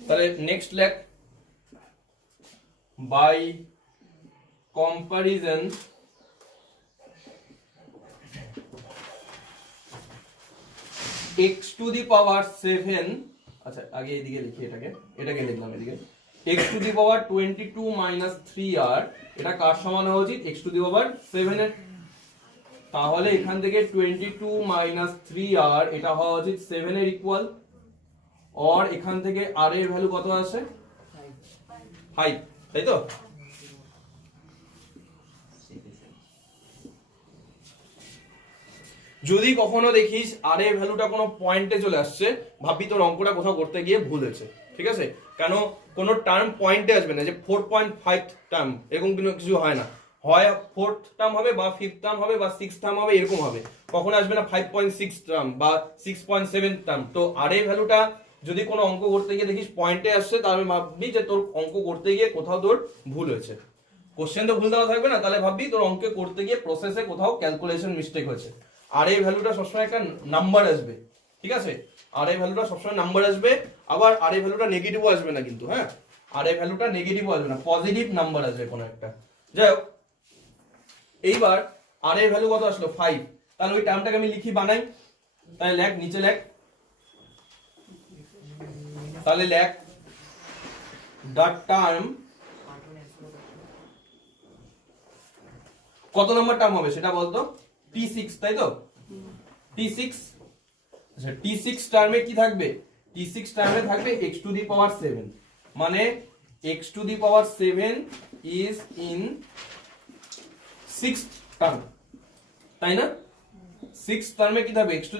তাহলে নেক্সট লেখ বাই কম্পারিজন x⁴, আচ্ছা আগে এদিকে লিখি, এটাকে লিখলাম এদিকে, x⁴ 3r, এটা কার সমান হওয়া উচিত? x⁴ এর। তাহলে এখান থেকে 22 - 3r এটা হওয়া উচিত 7 এর ইকুয়াল, আর এখান থেকে r এর ভ্যালু কত আছে? 5, তাই তো? যদি কখনো দেখিস আর এর ভ্যালুটা কোনো পয়েন্টে চলে আসছে, ভাববি তোর অঙ্কটা কোথাও করতে গিয়ে ভুল হয়েছে, ঠিক আছে? কেন কোনো টার্ম পয়েন্টে আসবে না, যে 4.5 টার্ম এরকম কিছু হয় না, হয় 4th টার্ম হবে বা 5th টার্ম হবে বা 6th টার্ম হবে, এরকম হবে, কখনো আসবে না 5.6 টার্ম বা 6.7 টার্ম। তো আর এর ভ্যালুটা যদি কোনো অঙ্ক করতে গিয়ে দেখিস পয়েন্টে আসছে, তাহলে ভাববি যে তোর অঙ্ক করতে গিয়ে কোথাও তোর ভুল হয়েছে। কোশ্চেন তো ভুল দেওয়া থাকবে না, তাহলে ভাববি তোর অঙ্কে করতে গিয়ে প্রসেসে কোথাও ক্যালকুলেশন মিস্টেক হয়েছে। আর এই ভ্যালুটা সবসময় একটা নাম্বার আসবে, ঠিক আছে? আর এই ভ্যালুটা সবসময় নাম্বার আসবে, আবার আর এই ভ্যালুটা নেগেটিভও আসবে না কিন্তু, হ্যাঁ? আর এই ভ্যালুটা নেগেটিভও আসবে না, পজিটিভ নাম্বার আসবে কোনো একটা। যাই হোক, এইবার আর এর ভ্যালু কত আসলো? 5। তাহলে ওই টার্মটাকে আমি লিখি, বানাই। তাহলে লেখ, নিচে লেখ, তাহলে লেখ ডট টার্ম, কত নম্বর টার্ম হবে সেটা বলতো? T6, তাই তো? T6, আচ্ছা T6 টার্মে কি থাকবে? T6 টার্মে থাকবে x⁴, মানে x⁴ is in 6th term, তাই না? 6th টার্মে কি থাকবে? x⁴।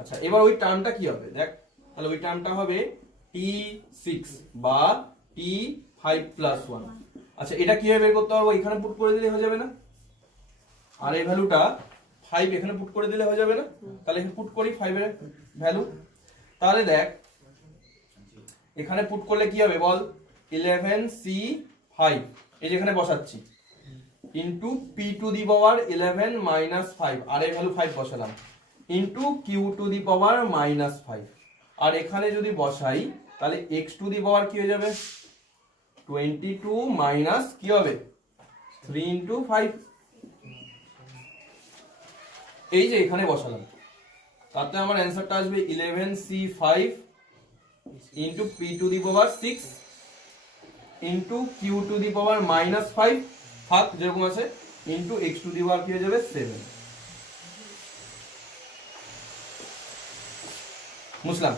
আচ্ছা এবার ওই টার্মটা কি হবে দেখ, তাহলে ওই টার্মটা হবে T6 বা T5+1। আচ্ছা এটা কিভাবে বের করতে হবে? এখানে পুট করে দিলে হয়ে যাবে না? আর এই ভ্যালুটা 5 এখানে পুট করে দিলে হয়ে যাবে না? তাহলে এখানে পুট করি 5 এর ভ্যালু। তাহলে দেখ এখানে পুট করলে কি হবে বল? 11c5, এই যে এখানে বসাচ্ছি, ইনটু p⁴ -5, আর এর ভ্যালু 5 বসালাম, ইনটু q⁴ -5। আর এখানে যদি বসাই তাহলে x⁴ কি হয়ে যাবে? 22 মাইনাস কি হবে? 3 × 5, এই যে এখানে বসালাম, তাতে আমার অ্যানসারটা আসবে 11c5 into p⁴ 6 into q⁴ -5 যেরকম আছে, ইনটু x⁴ কি হয়ে যাবে? 7। বুঝলাম?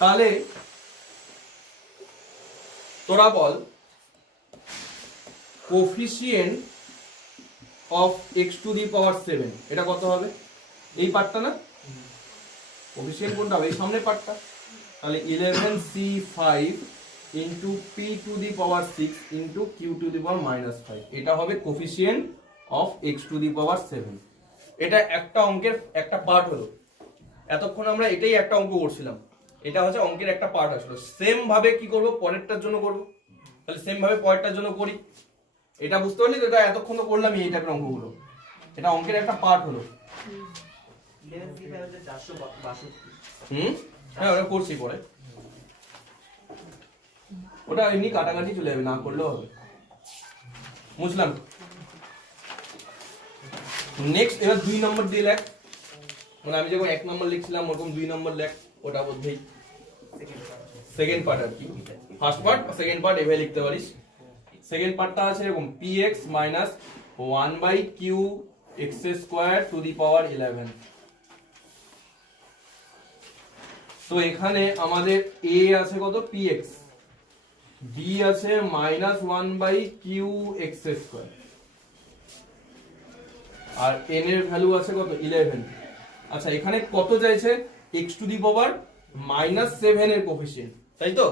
তাহলে তোরা বল কোফিসিয়েন্ট অফ x⁴, এটা কত হবে? এই পার্টটা না? কোফিসিয়েন্ট কোনটা হবে? এই সামনের পার্টটা। তাহলে 11c5 into p⁴ 6 into q⁴ এটা হবে কোফিসিয়েন্ট অফ x⁴। এটা একটা অঙ্কের একটা পার্ট হলো। এতক্ষণ আমরা এটাই একটা অঙ্ক করছিলাম, এটা হচ্ছে অঙ্কের একটা পার্ট আসলো। সেম ভাবে কি করব? পরেরটার জন্য করব। তাহলে সেম ভাবে পরেরটার জন্য করি। এটা বুঝতে পারলি তো? এটা এতক্ষণ তো করলামই এই টাইপের অঙ্কগুলো, এটা অঙ্কের একটা পার্ট হলো। 11c5 হচ্ছে 462। হ্যাঁ ওটা করছি পরে, ওটা এমনি কাটাকাটি চলে যাবে, না করলেও হবে। বুঝলাম? নেক্সট এবার 2 নম্বর দিয়ে লেখ, মানে আমি যখন 1 নম্বর লিখছিলাম ওরকম 2 নম্বর লেখ, ওটা বোধহয় সেকেন্ড পার্ট আর কি। ফার্স্ট পার্ট সেকেন্ড পার্ট এভাবে লিখতে পারিস। সেকেন্ড পার্টটা আছে এরকম px - 1/q(x²)⁴11। তো এখানে আমাদের a আছে কত? px, b আছে -1/q(x²), আর n এর ভ্যালু আছে কত? 11। আচ্ছা এখানে কত চাইছে? x⁴ এর কোফিসিয়েন্ট, তাই তো?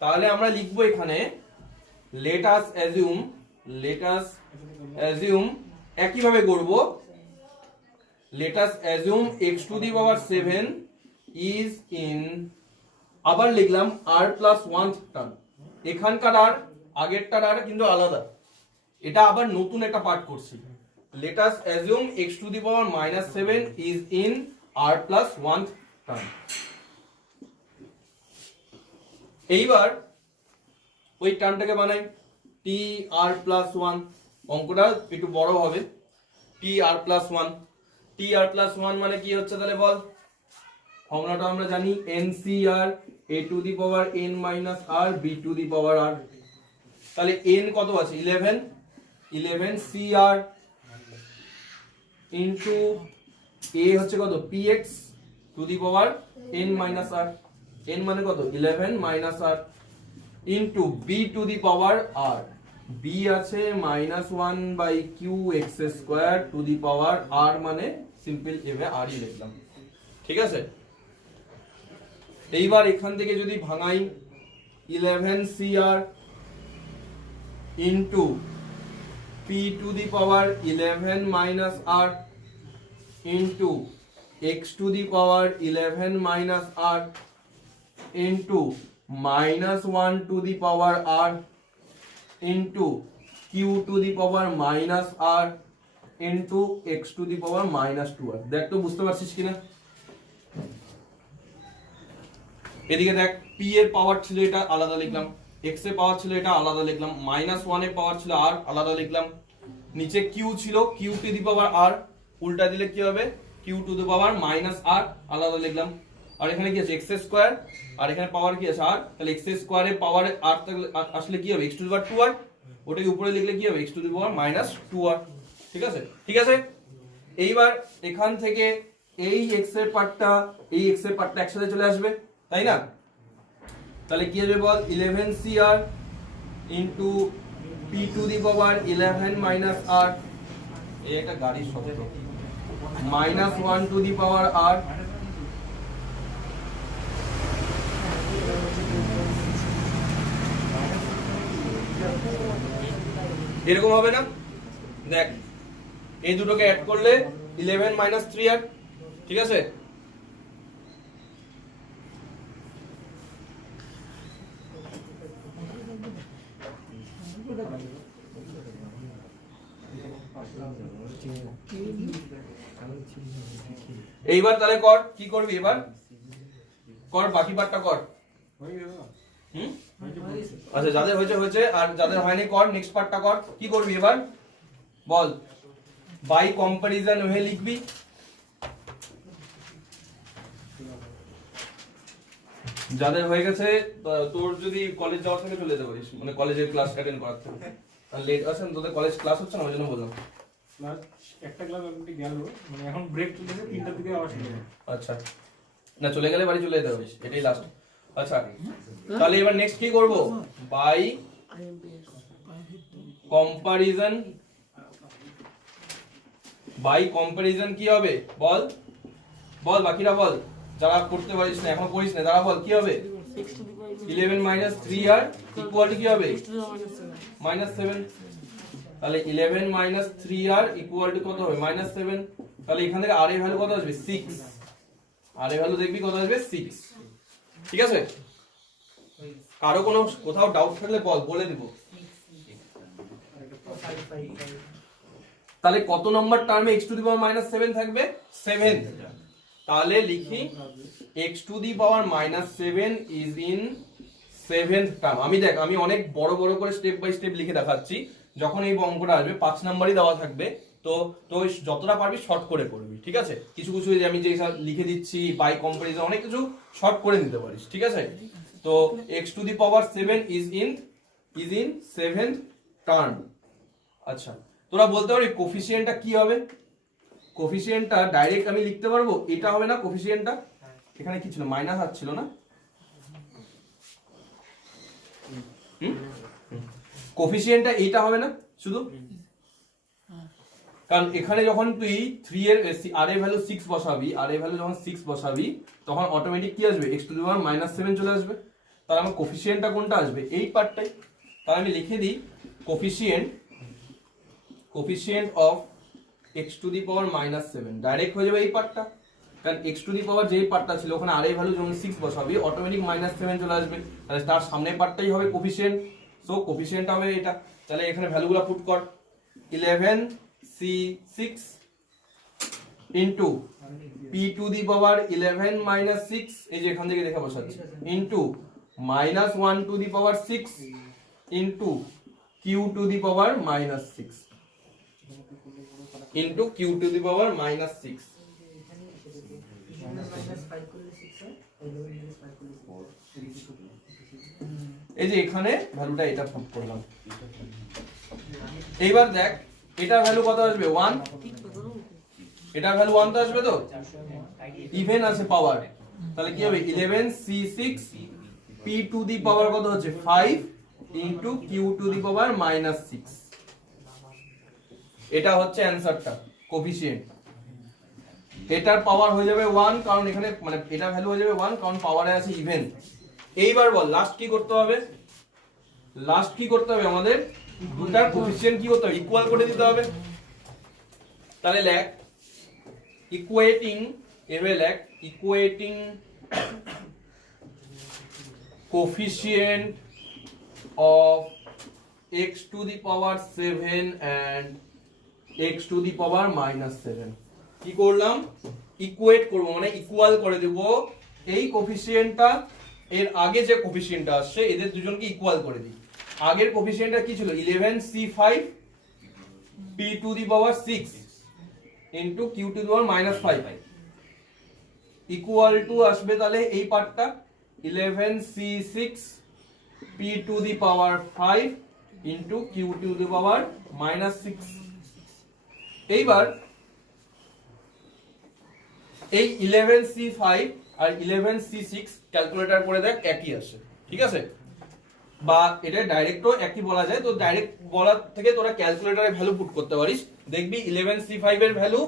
তাহলে আমরা লিখবো এখানে let us assume একই ভাবে করব, let us assume x⁴ is in, আবার লিখলাম r+1th টার্ম, এখানকার আর আগেরটার আর কিন্তু আলাদা, এটা আবার নতুন একটা পার্ট করছি। Let us assume x to the power -7 is in r plus 1 term. এইবার ওই টার্মটাকে বানাই t r প্লাস 1, অঙ্কটা একটু বড় হবে, t r plus 1। t r plus 1 মানে কি হচ্ছে তাহলে বল, ফর্মুলাটা আমরা জানি ncr a to the power n minus r b to the power r। তাহলে n কত আছে 11 cr ইনটু a হচ্ছে কত px two the power n minus r, n মানে কত 11 minus r into b to the power r, b আছে -1/q(x²) two the power r মানে simple এভাবে r ই লিখলাম, ঠিক আছে। এইবার এখান থেকে যদি ভাঙাই 11cr into p to the power 11 minus r into x to the power 11 minus r into -1 to the power r into q to the power minus r into x to the power -2r। দেখ তো বুঝতে পারছিস কিনা? এদিকে দেখ p এর পাওয়ার ছিল এটা আলাদা লিখলাম, x এর পাওয়ার ছিল এটা আলাদা লিখলাম, -1 এর পাওয়ার ছিল r আলাদা লিখলাম, নিচে q ছিল q to the power r, উল্টা দিলে কি হবে q to the power -r আলাদা লিখলাম, আর এখানে কি আছে x² আর এখানে পাওয়ার কি আছে r, তাহলে x² এর পাওয়ার r আসলে কি হবে x to the power 2r, ওটাকে উপরে লিখলে কি হবে x to the power -2r। ঠিক আছে, ঠিক আছে। এইবার এখান থেকে এই x এর পার্টটা এই x এর পার্টটা একসাথে চলে আসবে, তাই না? তাহলে কি হবে বল 11cr into p to the power 11 minus r, এই একটা গাড়ির শব্দ, -1 টু দি পাওয়ার r এরকম হবে না? দেখ এই দুটোকে অ্যাড করলে 11 মাইনাস 3r, ঠিক আছে। এইবার তাহলে কর, কি করবি এবার কর, বাকি পার্টটা কর। আচ্ছা যাদের হয়েছে হয়েছে, আর যাদের হয়নি কর নেক্সট পার্টটা কর। কি করবি এবার বল, বাই কম্পারিজন ওয়ে লিখবি, যাদের হয়ে গেছে তোর যদি কলেজ যাওয়ার থেকে চলে যেতে পারিস, মানে কলেজের ক্লাস অ্যাটেন্ড করার থেকে। আর লেট আছেন তোদের কলেজ ক্লাস হচ্ছে না ওই জন্য বললাম। একটা ক্লাস অলরেডি গেল, মানে এখন ব্রেক চলছে, 3টার দিকে আবার শুরু হবে। আচ্ছা না চলে গেলে বাড়ি চলে যেতে পারিস, এটাই লাস্ট। আচ্ছা তাহলে এবার নেক্সট কি করব, বাই কম্পারিজন, বাই কম্পারিজন কি হবে বল, বল বাকিরা বল, যারা করতে পারিস না এখন করিস না তারা বল কি হবে 11 মাইনাস 3r ইকুয়াল টু কি হবে -7। তাহলে 11 মাইনাস 3r ইকুয়াল টু কত হবে -7। তাহলে এখান থেকে r এর ভ্যালু কত আসবে 6, r এর ভ্যালু দেখবি কত আসবে 6, ঠিক আছে। কারো কোনো কোথাও ডাউট থাকলে বল, বলে দিব। তাহলে কত নম্বর টার্মে x টু দি পাওয়ার -7 থাকবে 7। তাহলে লিখি x to the power -7 is in 7th term. আমি দেখ আমি অনেক বড় বড় করে স্টেপ বাই স্টেপ লিখে দেখাচ্ছি, যখন এই অঙ্কটা আসবে 5 নাম্বারই দেওয়া থাকবে, তো তো যতটা পারবি শর্ট করে করবি, ঠিক আছে। কিছু কিছু আমি যে লিখে দিচ্ছি বাই কম্পারিজন অনেক কিছু শর্ট করে নিতে পারিস, ঠিক আছে। তো x to the power 7 is in 7th term. আচ্ছা তোরা বলতে পারবি কোফিসিয়েন্টটা কি হবে, কোফিসিয়েন্টটা ডাইরেক্ট আমি লিখতে পারবো, এটা হবে না কোফিসিয়েন্টটা, এখানে কি ছিল মাইনাস আর ছিল না, কোফিসিয়েন্টটা এইটা হবে না শুধু, কারণ এখানে যখন তুই 3 এর r এর ভ্যালু 6 বসাবি, r এর ভ্যালু যখন 6 বসাবি তখন অটোমেটিক কি আসবে x টু দি পাওয়ার -7 চলে আসবে। তাহলে আমার কোফিসিয়েন্টটা কোনটা আসবে এই পার্টটাই। তাহলে আমি লিখে দিই coefficient of x to the power -7 direct হয়ে যাবে এই পার্টটা। কারণ x টু দি পাওয়ার যেই পার্টটা ছিল ওখানে আর এর ভ্যালু যখন 6 বসাবি অটোমেটিক -7 চলে আসবে, তাহলে তার সামনের পার্টটাই হবে কোফিশিয়েন্ট, সো কোফিশিয়েন্ট হবে এটা। তাহলে এখানে ভ্যালুগুলো পুট কর, 11c6 into p to the power 11 minus 6, এই যে এখান থেকে রেখা বসাচ্ছি, into -1 to the power 6 into q to the power -6 into q to the power -6। এই যে এখানে ভ্যালুটা এটা পুট করলাম। এইবার দেখ এটার ভ্যালু কত আসবে 1, এটার ভ্যালু 1 তো আসবে, তো ইভেন আছে পাওয়ার, তাহলে কি হবে 11c6 p to the power কত হচ্ছে 5 into q to the power -6। এটা হচ্ছে অ্যানসারটা কোফিশিয়েন্ট। এটার পাওয়ার হয়ে যাবে 1 কারণ এখানে মানে এটা ভ্যালু হয়ে যাবে 1 কারণ পাওয়ারে আছে ইভেন। এইবার বল লাস্ট কি করতে হবে, লাস্ট কি করতে হবে আমাদের দুটার কোফিশিয়েন্ট কি করতে হবে ইকুয়াল করে দিতে হবে। তাহলে লেখ ইকুয়েটিং, এভাবে লেখ equating coefficient of x to the power 7 and x to the power -7। কি করলাম, ইকুয়েট করব মানে ইকুয়াল করে দেব এই কোফিশিয়েন্টটা এর আগে যে কোফিশিয়েন্টটা আসছে এদের দুজনকে ইকুয়াল করে দিই। আগের কোফিশিয়েন্টটা কি ছিল 11c5 p to the power 6 into q to the power -5 equal to আসবে তাহলে এই পার্টটা 11c6 p to the power 5 into q to the power -6। এইবার এই 11c5 আর 11c6 ক্যালকুলেটর করে দেখ একই আসে, ঠিক আছে, বা এটা ডাইরেক্টও একই বলা যায়, তো ডাইরেক্ট বলার থেকে তোরা ক্যালকুলেটরে ভ্যালু পুট করতে পারিস, দেখবি 11c5 এর ভ্যালু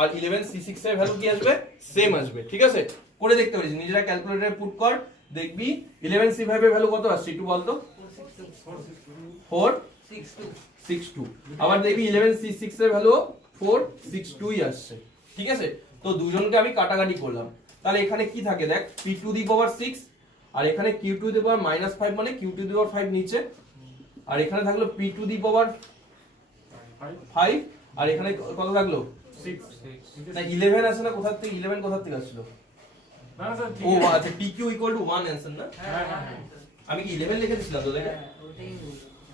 আর 11c6 এর ভ্যালু কি আসবে সেম আসবে, ঠিক আছে, করে দেখতে পারিস নিজেরা ক্যালকুলেটরে পুট কর, দেখবি 11c5 এর ভ্যালু কত আসছে একটু বল তো 462, আবার দেখবি 11c6 এর ভ্যালু 462ই আসছে, ঠিক আছে। তো দুজনকে আমি কাটাকাটি করলাম, তাহলে এখানে কি থাকে দেখ p টু দি পাওয়ার 6 আর এখানে q টু দি পাওয়ার -5 মানে q টু দি পাওয়ার 5 নিচে, আর এখানে থাকলো p টু দি পাওয়ার 5 আর এখানে কত থাকলো 6 না 11 আছে না, কোথা থেকে 11 কোথা থেকে আসলো, না স্যার ও আচ্ছা pq = 1 आंसर না, আমি কি 11 লিখে দিছিলাম তো দেখে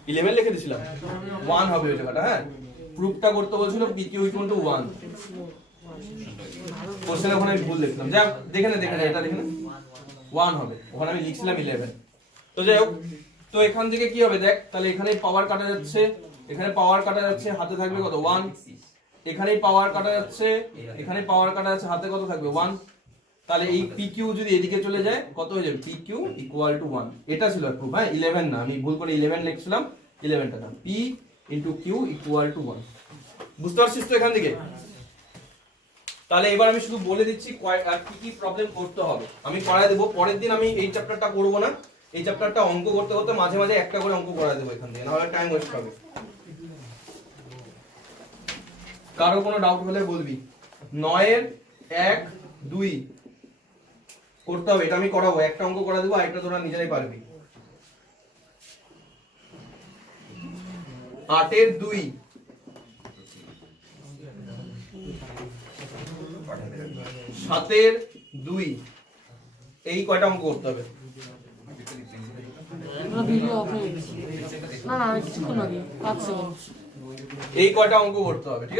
11 লিখে দিছিলাম 1 হবে ওই জায়গাটা, হ্যাঁ প্রুফটা করতে বলছিল pq = 1, কোশ্চেনে ওখানে আমি ভুল লিখলাম, যা দেখে নে এটা দেখে নে 1 হবে, ওখানে আমি লিখছিলাম 11। তো যাই হোক, তো এখান থেকে কি হবে দেখ, তাহলে এখানে পাওয়ার কাটা যাচ্ছে, এখানে পাওয়ার কাটা যাচ্ছে, হাতে থাকবে কত 1, এখানেই পাওয়ার কাটা যাচ্ছে, এখানে পাওয়ার কাটা যাচ্ছে, হাতে কত থাকবে 1, তাহলে এই pq যদি এদিকে চলে যায় কত হয়ে যাবে pq = 1, এটা ছিল প্রুফ, হ্যাঁ 11 না, আমি ভুল করে 11 লিখছিলাম, 11টা না, p * q = 1, বুঝতে পারছিস তো এখান থেকে। তাহলে এবার আমি শুধু বলে দিচ্ছি আর কি কি প্রবলেম করতে হবে, আমি করায় দেব, পরের দিন আমি এই চ্যাপ্টারটা করব না, এই চ্যাপ্টারটা অঙ্ক করতে করতে মাঝে মাঝে একটা করে অঙ্ক করায় দেব এখান থেকে, নাহলে টাইম ওয়েস্ট হবে। কারো কোনো ডাউট হলে বলবি। 9 এর 1 2 করতে হবে, এটা আমি করাবো, একটা অঙ্ক করা দেবো, আরেকটা তোরা নিজেরাই পারবি। 8 এর 2 7 এর 2 এই কয়টা অঙ্ক করতে হবে, ভিডিও অফ হয়ে গেছে, না কিছুক্ষণ আগে 5 সেকেন্ড, এই কয়টা অঙ্ক করতে হবে, ঠিক আছে।